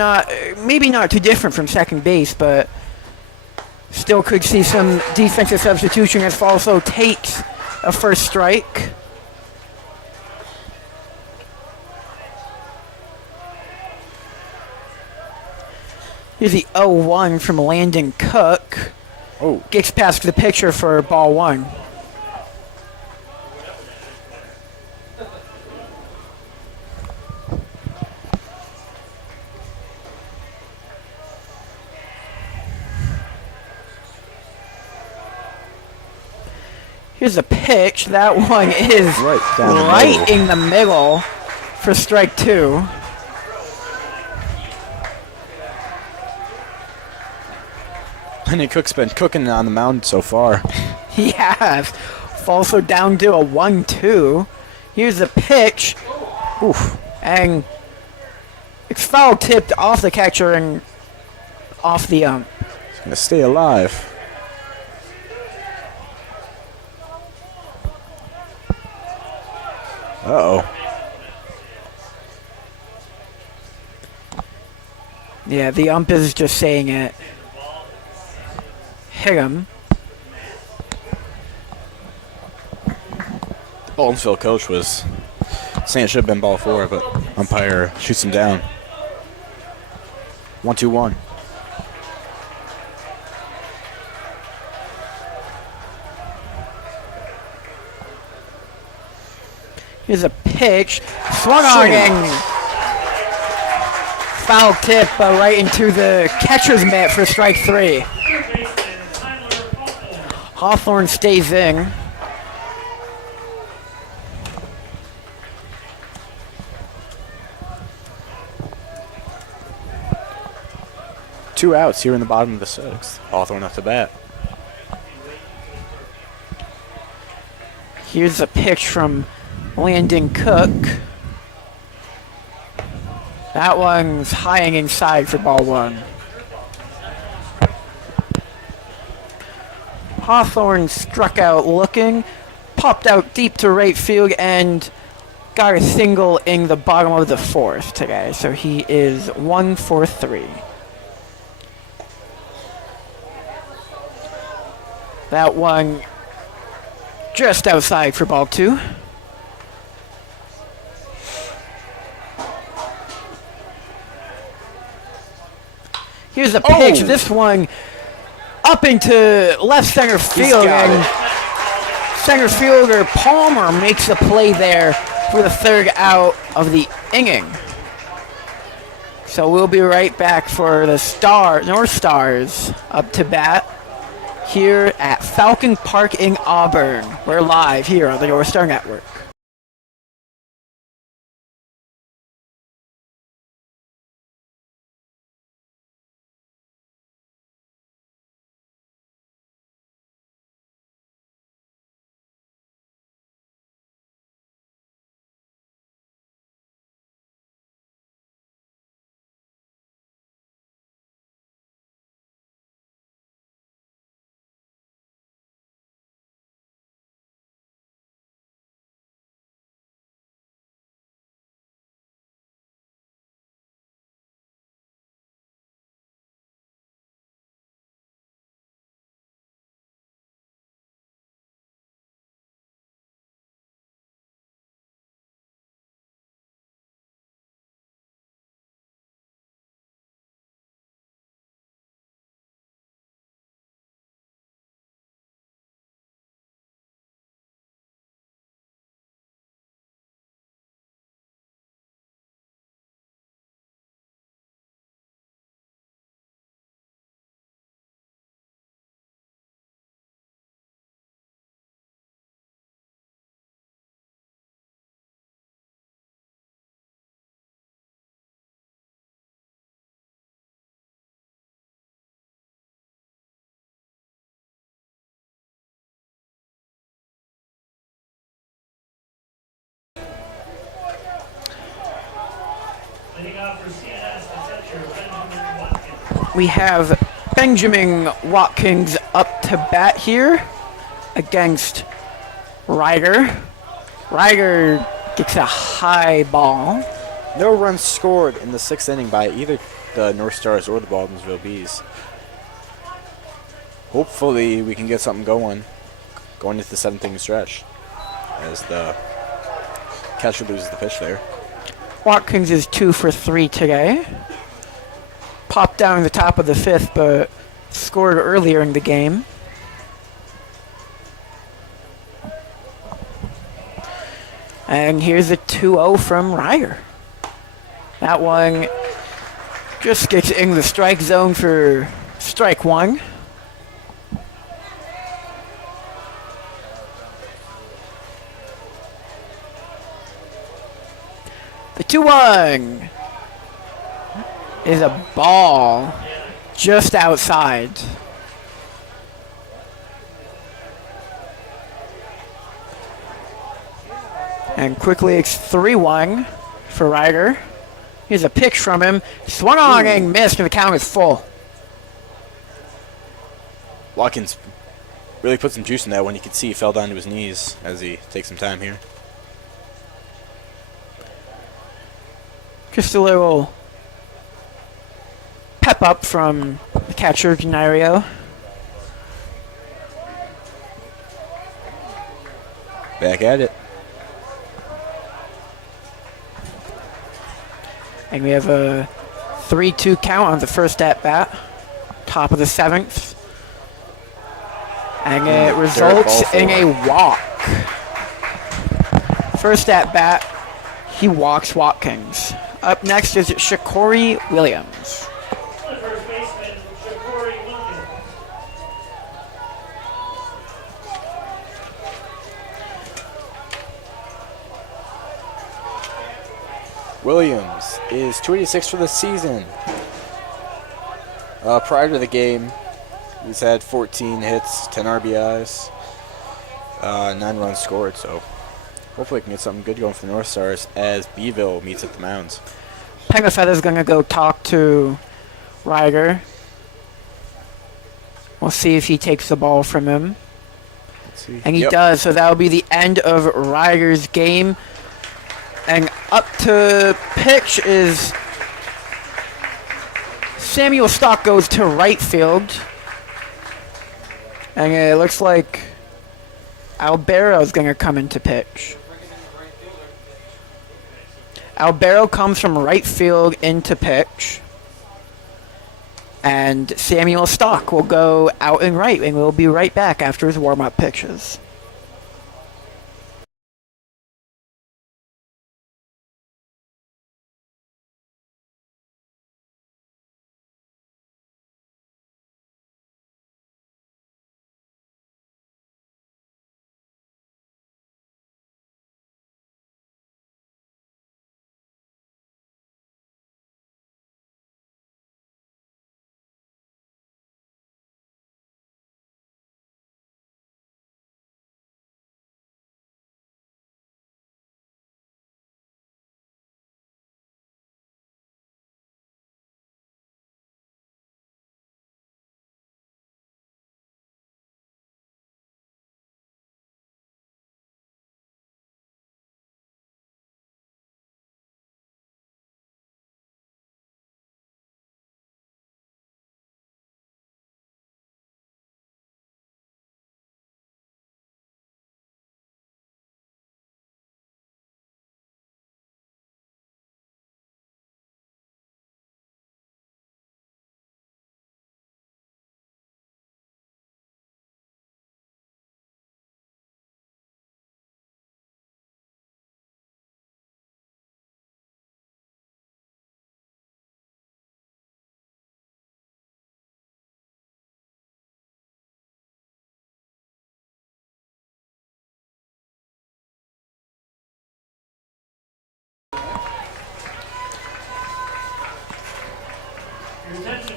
maybe not too different from second base, but still could see some defensive substitution as Falso takes a first strike. Here's the 0-1 from Landon Cook. Oh, Gets past the pitcher for ball 1. Here's a pitch. That one is Right down the right middle. in the middle for strike 2. Landon Cook's been cooking on the mound so far. He has. Also down to a 1-2. Here's the pitch. Oof. And it's foul tipped off the catcher and off the ump. He's gonna stay alive. Uh-oh. Yeah, the ump is just saying it. Hit him. The Baldwinsville coach was saying it should have been ball 4, but umpire shoots him down. 1-2-1. Here's a pitch. Swung on and foul tip right into the catcher's mitt for strike 3. Hawthorne stays in. Two outs here in the bottom of the 6th. Hawthorne up to bat. Here's a pitch from Landon Cook. That one's high and inside for ball 1. Hawthorne struck out looking, popped out deep to right field, and got a single in the bottom of the 4th today. So he is 1 for 3. That one just outside for ball 2. Here's a pitch. Oh. This one up into left center field, got and center fielder Palmer makes a play there for the 3rd out of the inning. So we'll be right back for the Northstars up to bat here at Falcon Park in Auburn. We're live here on the Northstar Network. We have Benjamin Watkins up to bat here against Ryder. Ryder gets a high ball. No runs scored in the 6th inning by either the Northstars or the Baldwinsville Bees. Hopefully we can get something going into the 7th inning stretch as the catcher loses the pitch there. Watkins is 2 for 3 today. Popped down the top of the 5th, but scored earlier in the game. And here's a 2-0 from Ryder. That one just gets in the strike zone for strike 1. The 2-1 is a ball just outside. And quickly it's 3-1 for Ryder. Here's a pitch from him. Swung on and missed, and the count is full. Watkins really put some juice in that one. You could see he fell down to his knees as he takes some time here. Just a little pep up from the catcher, Canario. Back at it. And we have a 3-2 count on the first at-bat. Top of the 7th. And it results in a walk First at bat, he walks Watkins. Up next is Shakori Williams. The first baseman, Shakori Wilkins. Williams is 286 for the season. Prior to the game, he's had 14 hits, 10 RBIs, 9 runs scored. So hopefully we can get something good going for the Northstars as Beeville meets at the mounds. Pengafetta's going to go talk to Ryder. We'll see if he takes the ball from him. Let's see. And he Yep. does, so that'll be the end of Ryder's game. And up to pitch is Samuel Stock goes to right field. And it looks like Albero's going to come into pitch. Albero comes from right field into pitch. And Samuel Stock will go out and right, and we'll be right back after his warm-up pitches.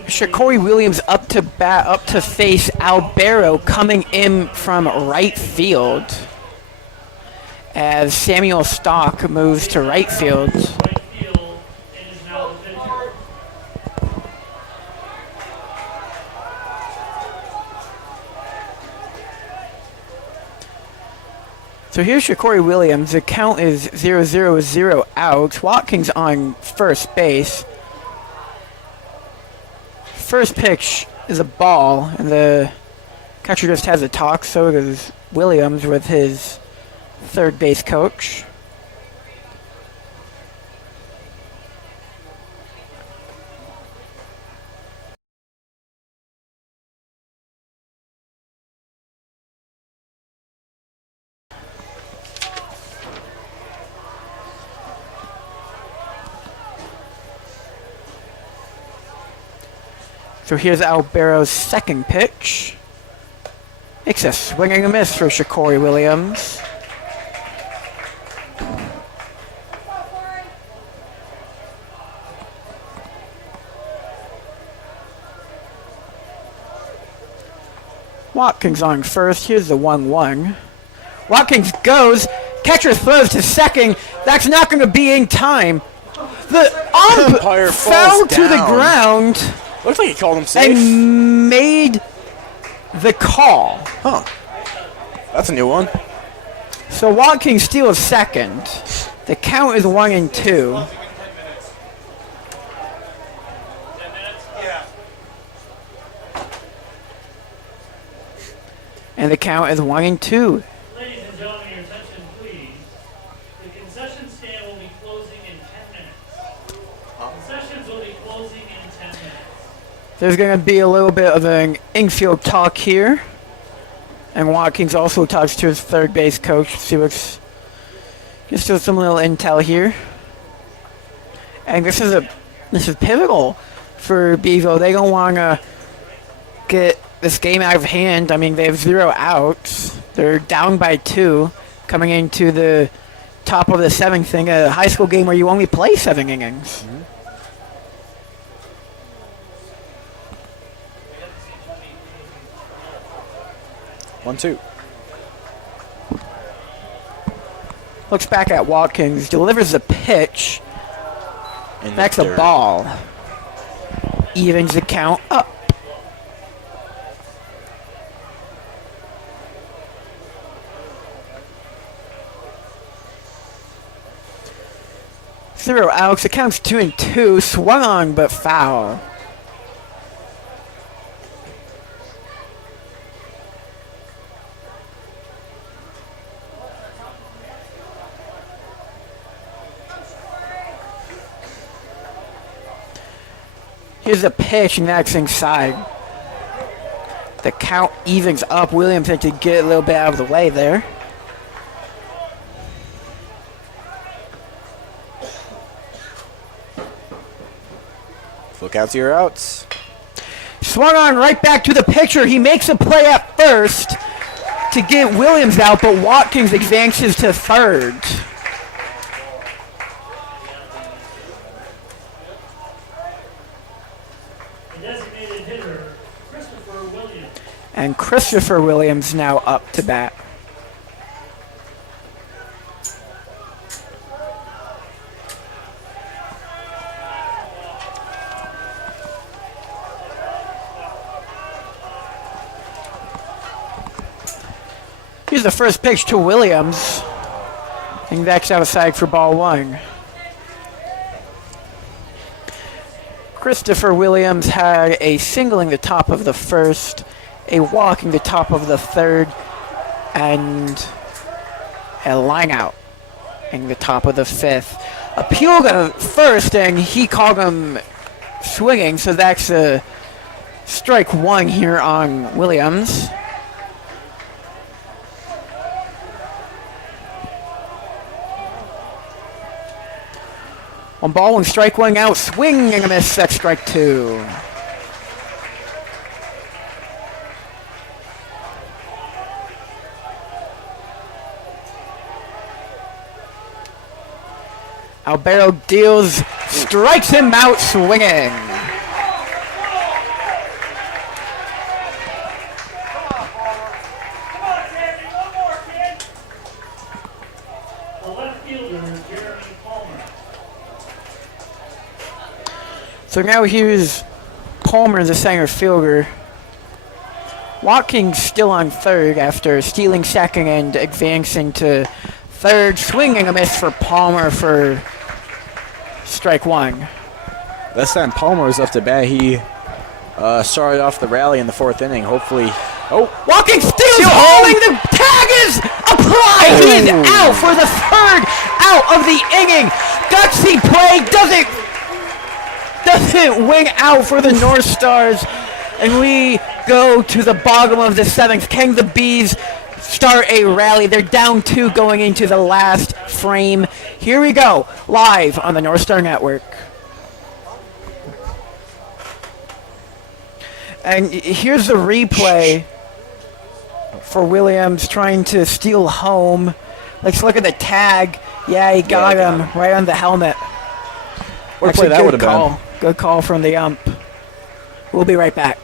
Shakori Williams up to bat, up to face Albero coming in from right field. As Samuel Stock moves to right field. Right field and is now the pitcher. So here's Shakori Williams. The count is 0-0-0 out. Watkins on first base. First pitch is a ball, and the catcher just has a talk. So does Williams with his third base coach. So here's Albero's second pitch. It's a swing and a miss for Shakori Williams. Watkins on first. Here's the 1-1. Watkins goes. Catcher throws to second. That's not going to be in time. The Umpire fell falls to the down. ground Looks like he called him safe. and made the call. Huh. That's a new one. So Watkins steals second. The count is 1-2. And the count is 1-2. Ladies and gentlemen, your attention, please. The concession stand will be closing in 10 minutes. Concessions will be closing in 10 minutes. There's going to be a little bit of an infield talk here. And Watkins also talks to his third base coach to see what's Just some little intel here. And this is pivotal for Bevo. They don't want to get this game out of hand. I mean, they have 0 outs. They're down by 2 coming into the top of the 7th inning, a high school game where you only play 7 innings. 1-2. Looks back at Watkins, delivers the pitch. In That's the a third. ball. Evens the count up. Zero outs. The count's 2-2. Swung on, but foul. Here's the pitch, and that's inside. The count evens up. Williams had to get a little bit out of the way there. Look out to your outs. Swung on right back to the pitcher. He makes a play at first to get Williams out, but Watkins advances to third. The designated hitter, Christopher Williams. And Christopher Williams now up to bat. Here's the first pitch to Williams. And that's outside for ball 1. Christopher Williams had a single in the top of the 1st, a walk in the top of the 3rd, and a line out in the top of the 5th. Appeal to first, and he called him swinging, so that's a strike 1 here on Williams. On ball 1, strike 1 out, swing and a miss, that's strike 2. Albero deals, strikes him out swinging. The left fielder, Jeremy Palmer. So now here's Palmer, the center fielder. Watkins still on third after stealing second and advancing to third. Swinging a miss for Palmer for strike 1. Last time Palmer was up to bat, he started off the rally in the 4th inning. Hopefully, Watkins steals holding, the tag is applied. He is out for the 3rd out of the inning. Gutsy play doesn't wing out for the Northstars, and we go to the bottom of the 7th. Can the Bees start a rally? They're down 2 going into the last frame. Here we go, live on the Northstar Network. And here's the replay for Williams trying to steal home. Let's look at the tag. Yeah, he got him right on the helmet. what a play that would have been. Good call from the ump. We'll be right back.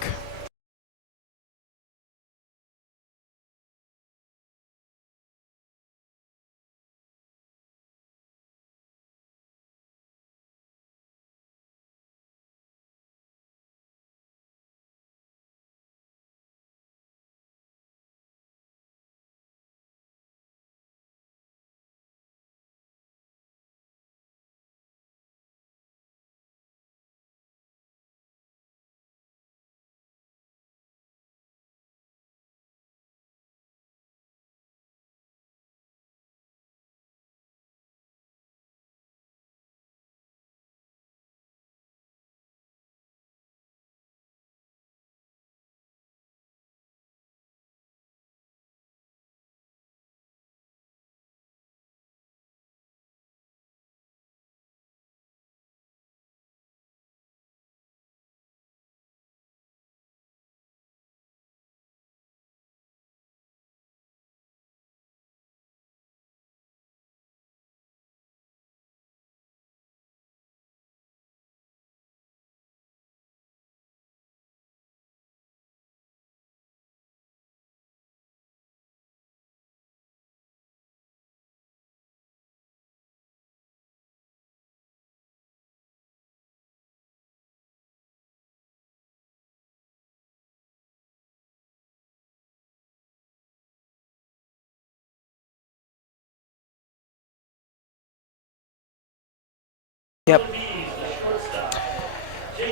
Yep. the Bees, the shortstop.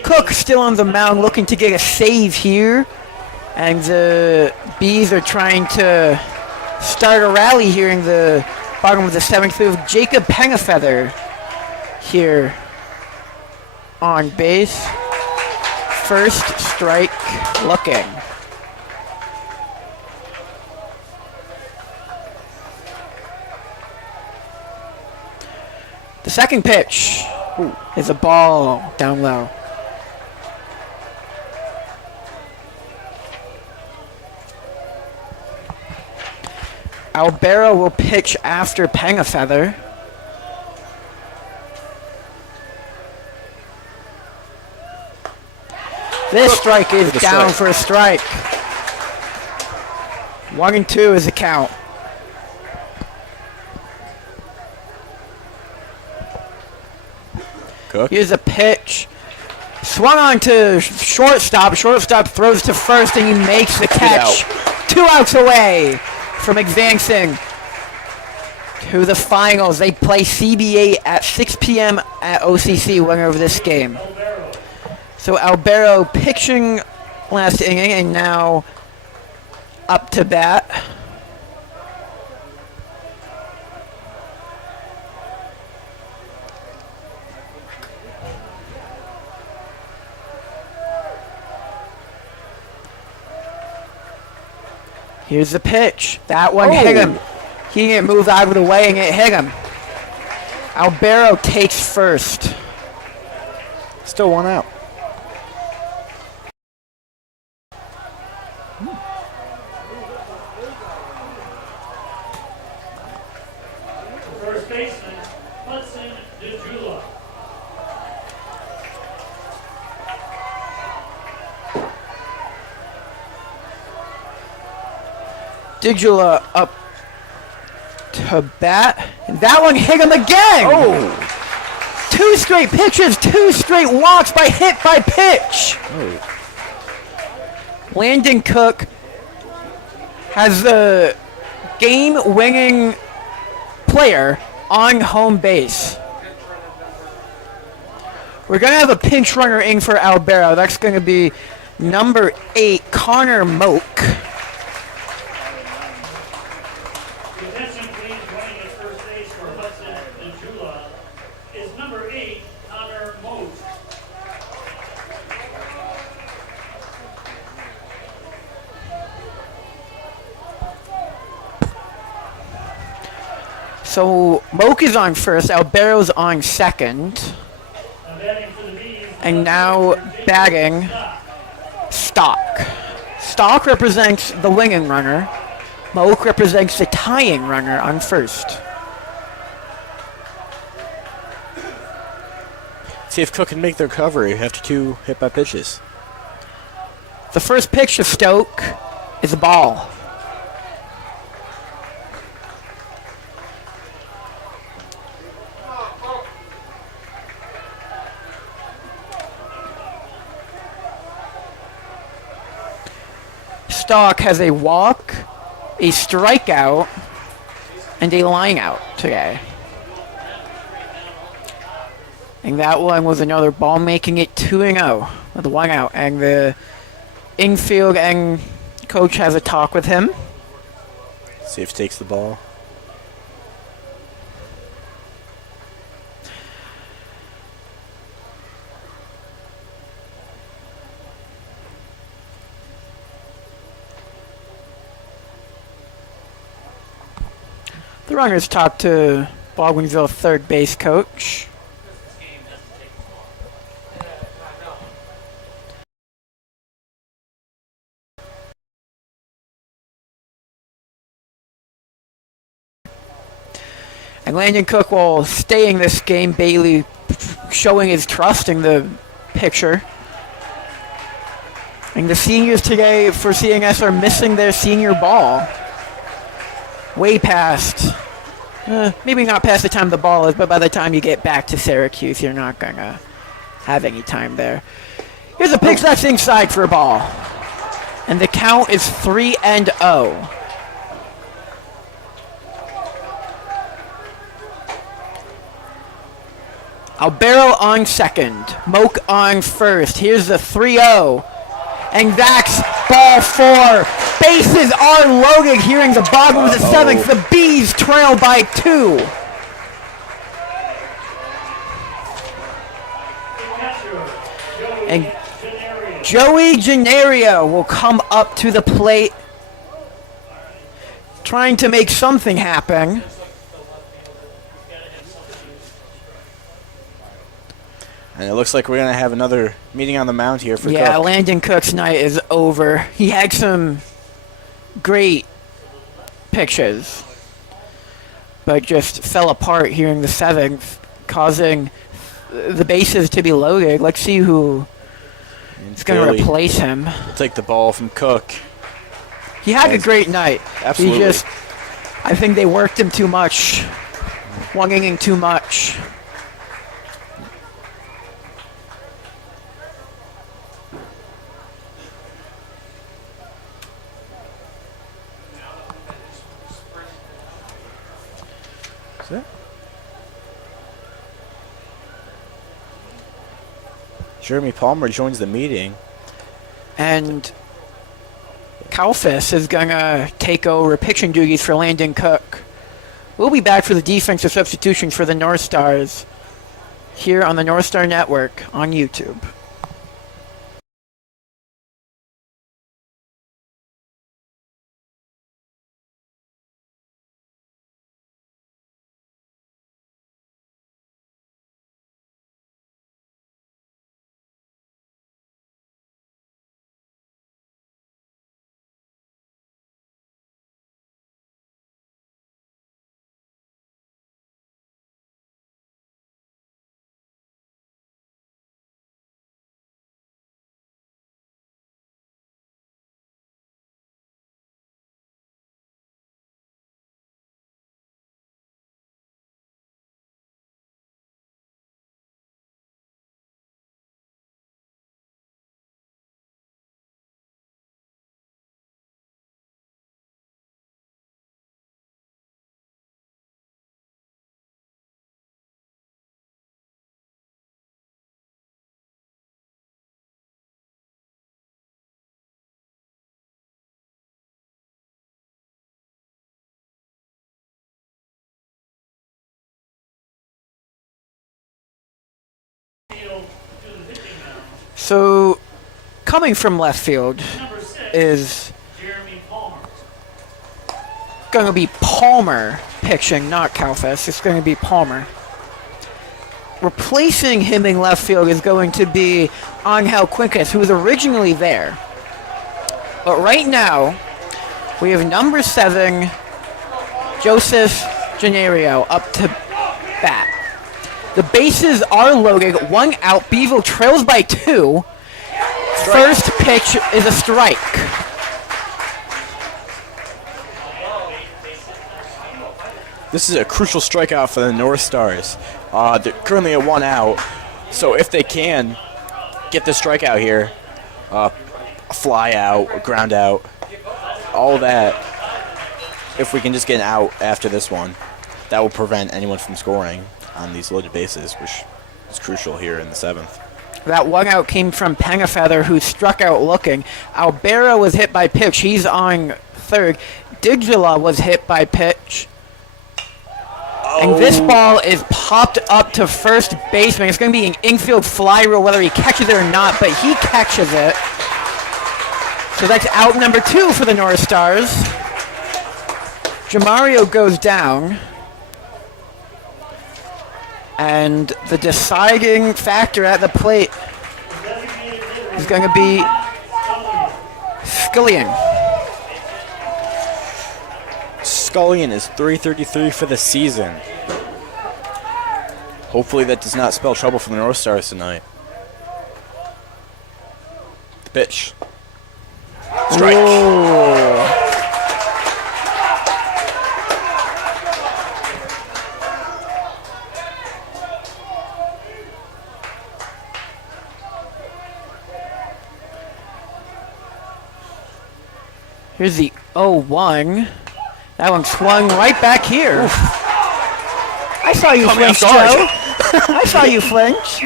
Cook still on the mound looking to get a save here. And the Bees are trying to start a rally here in the bottom of the 7th with Jacob Pengafeather here on base. First strike looking. The second pitch is a ball down low. Albero will pitch after Pengafeather. This strike is down for a strike. 1-2 is the count. Cook. Here's a pitch. Swung on to shortstop. Shortstop throws to first and he makes the catch. 2 outs away from advancing to the finals. They play CBA at 6 p.m. at OCC, winner of this game. So Albero pitching last inning and now up to bat. Here's the pitch. That one hit him. He didn't move out of the way and it hit him. Albero takes first. Still 1 out. First baseman, Hudson DeJula. Digula up to bat. And that one hit him again. 2 straight pitches, 2 straight walks by hit by pitch. Landon Cook has the game-winning player on home base. We're going to have a pinch runner in for Albero. That's going to be number 8, Connor Moak. Attention please, running at first base for Hudson DeJula is number 8, Connor Moak. So Moak is on first, Albero's on second. Now batting for the Bees. And now batting Stock. Stock represents the winning runner. Moak represents the tying runner on first. See if Cook can make the recovery after 2 hit by pitches. The first pitch to Stoke is a ball. Stock has a walk, a strikeout, and a line out today. And that one was another ball, making it 2-0 with 1 out. And the infield and coach has a talk with him. See if he takes the ball. The runners talk to Baldwinsville third base coach. And Landon Cook will stay in this game. Bailey showing his trust in the pitcher. And the seniors today for CNS are missing their senior ball. Way past, maybe not past the time the ball is, but by the time you get back to Syracuse, you're not going to have any time there. Here's a pitch that's inside for a ball. And the count is 3-0. Albero on second. Moak on first. Here's the 3-0. And that's ball 4. Bases are loaded here in the bottom of the 7th. The Bees trail by 2. And Joey Gennario will come up to the plate, trying to make something happen. And it looks like we're going to have another meeting on the mound here for Yeah, Cook. Landon Cook's night is over. He had some great pitches, but just fell apart here in the 7th, causing the bases to be loaded. Let's see who is going to replace him. We'll take the ball from Cook. He had a great night. Absolutely. I think they worked him too much, one inning too much. Jeremy Palmer joins the meeting. And Kalfas is going to take over pitching duties for Landon Cook. We'll be back for the defensive substitution for the Northstars here on the Northstar Network on YouTube. So, coming from left field is going to be Palmer pitching, not Kalfas. It's going to be Palmer. Replacing him in left field is going to be Angel Quincas, who was originally there. But right now, we have number 7, Joseph Gennario, up to bat. The bases are loaded, 1 out. Beeville trails by 2. First pitch is a strike. This is a crucial strikeout for the North Stars. They're currently at 1 out, so if they can get the strikeout here, a fly out, a ground out, all that, if we can just get an out after this one, that will prevent anyone from scoring on these loaded bases, which is crucial here in the 7th. That 1 out came from Pengafeather, who struck out looking. Albero was hit by pitch. He's on third. Digila was hit by pitch. And this ball is popped up to first baseman. It's going to be an infield fly rule, whether he catches it or not, but he catches it. So that's out number 2 for the North Stars. Jamario goes down. And the deciding factor at the plate is going to be Scullion. Scullion is .333 for the season. Hopefully that does not spell trouble for the North Stars tonight. The pitch. Strike. Ooh. Here's the 0-1. That one swung right back here. Oof. I saw you flinch, Joe. I saw you flinch.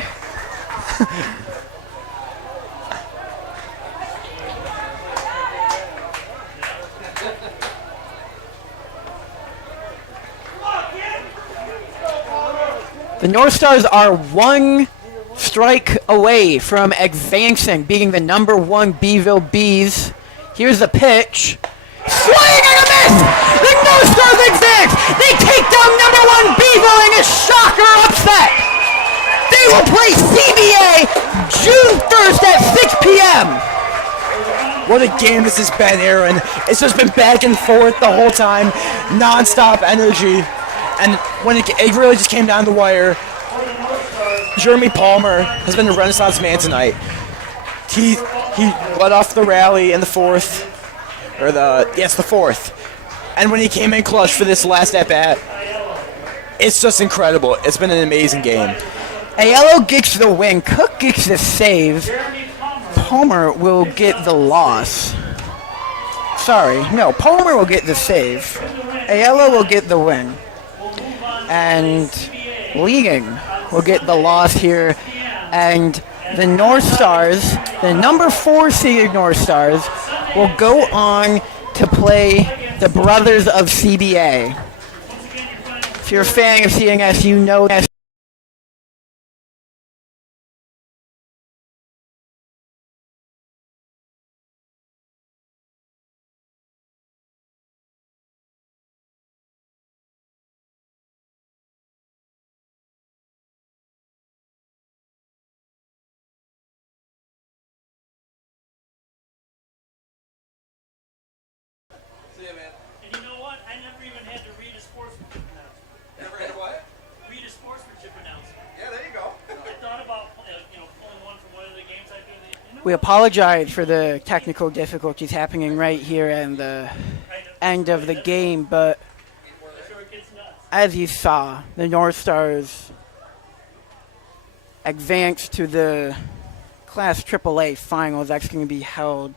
The Northstars are one strike away from advancing, beating the number 1 Beeville Bees. Here's the pitch. Swing and a miss! The Northstars advance! They take down number 1 Beeville in a shocker upset! They will play CBA June 1st at 6 p.m. What a game this has been, Aaron. It's just been back and forth the whole time, non-stop energy. And when it really just came down the wire, Jeremy Palmer has been a renaissance man tonight. He led off the rally in the fourth, the fourth. And when he came in clutch for this last at-bat, it's just incredible. It's been an amazing game. Aiello gets the win. Cook gets the save. Palmer will get the loss. Palmer will get the save. Aiello will get the win. And Leading will get the loss here. And the Northstars, the number 4 seeded Northstars, will go on to play the Brothers of CBA. If you're a fan of CNS, you know that. And you know what? I never even had to read a sportsmanship announcement. Never had what? Read a sportsmanship announcement. Yeah, there you go. I thought about pulling one from one of the games I do. We apologize for the technical difficulties happening right here at the end of the game, but as you saw, the Northstars advanced to the Class AAA finals. That's going to be held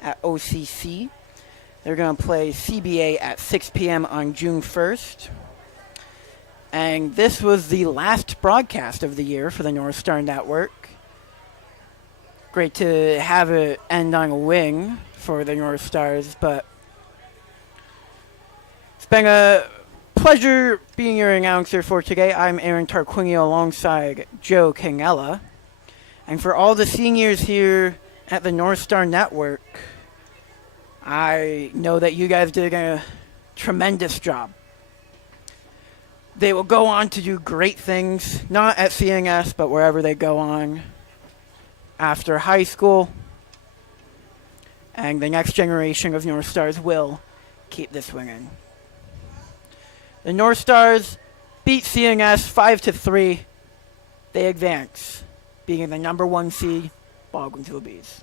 at OCC. They're going to play CBA at 6 p.m. on June 1st. And this was the last broadcast of the year for the Northstar Network. Great to have it end on a win for the Northstars, but it's been a pleasure being your announcer for today. I'm Aaron Tarquinio alongside Joe Canella. And for all the seniors here at the Northstar Network, I know that you guys did a tremendous job. They will go on to do great things, not at CNS, but wherever they go on after high school. And the next generation of Northstars will keep this winning. The Northstars beat CNS 5-3. They advance, being the number 1 seed, Baldwinsville Bees.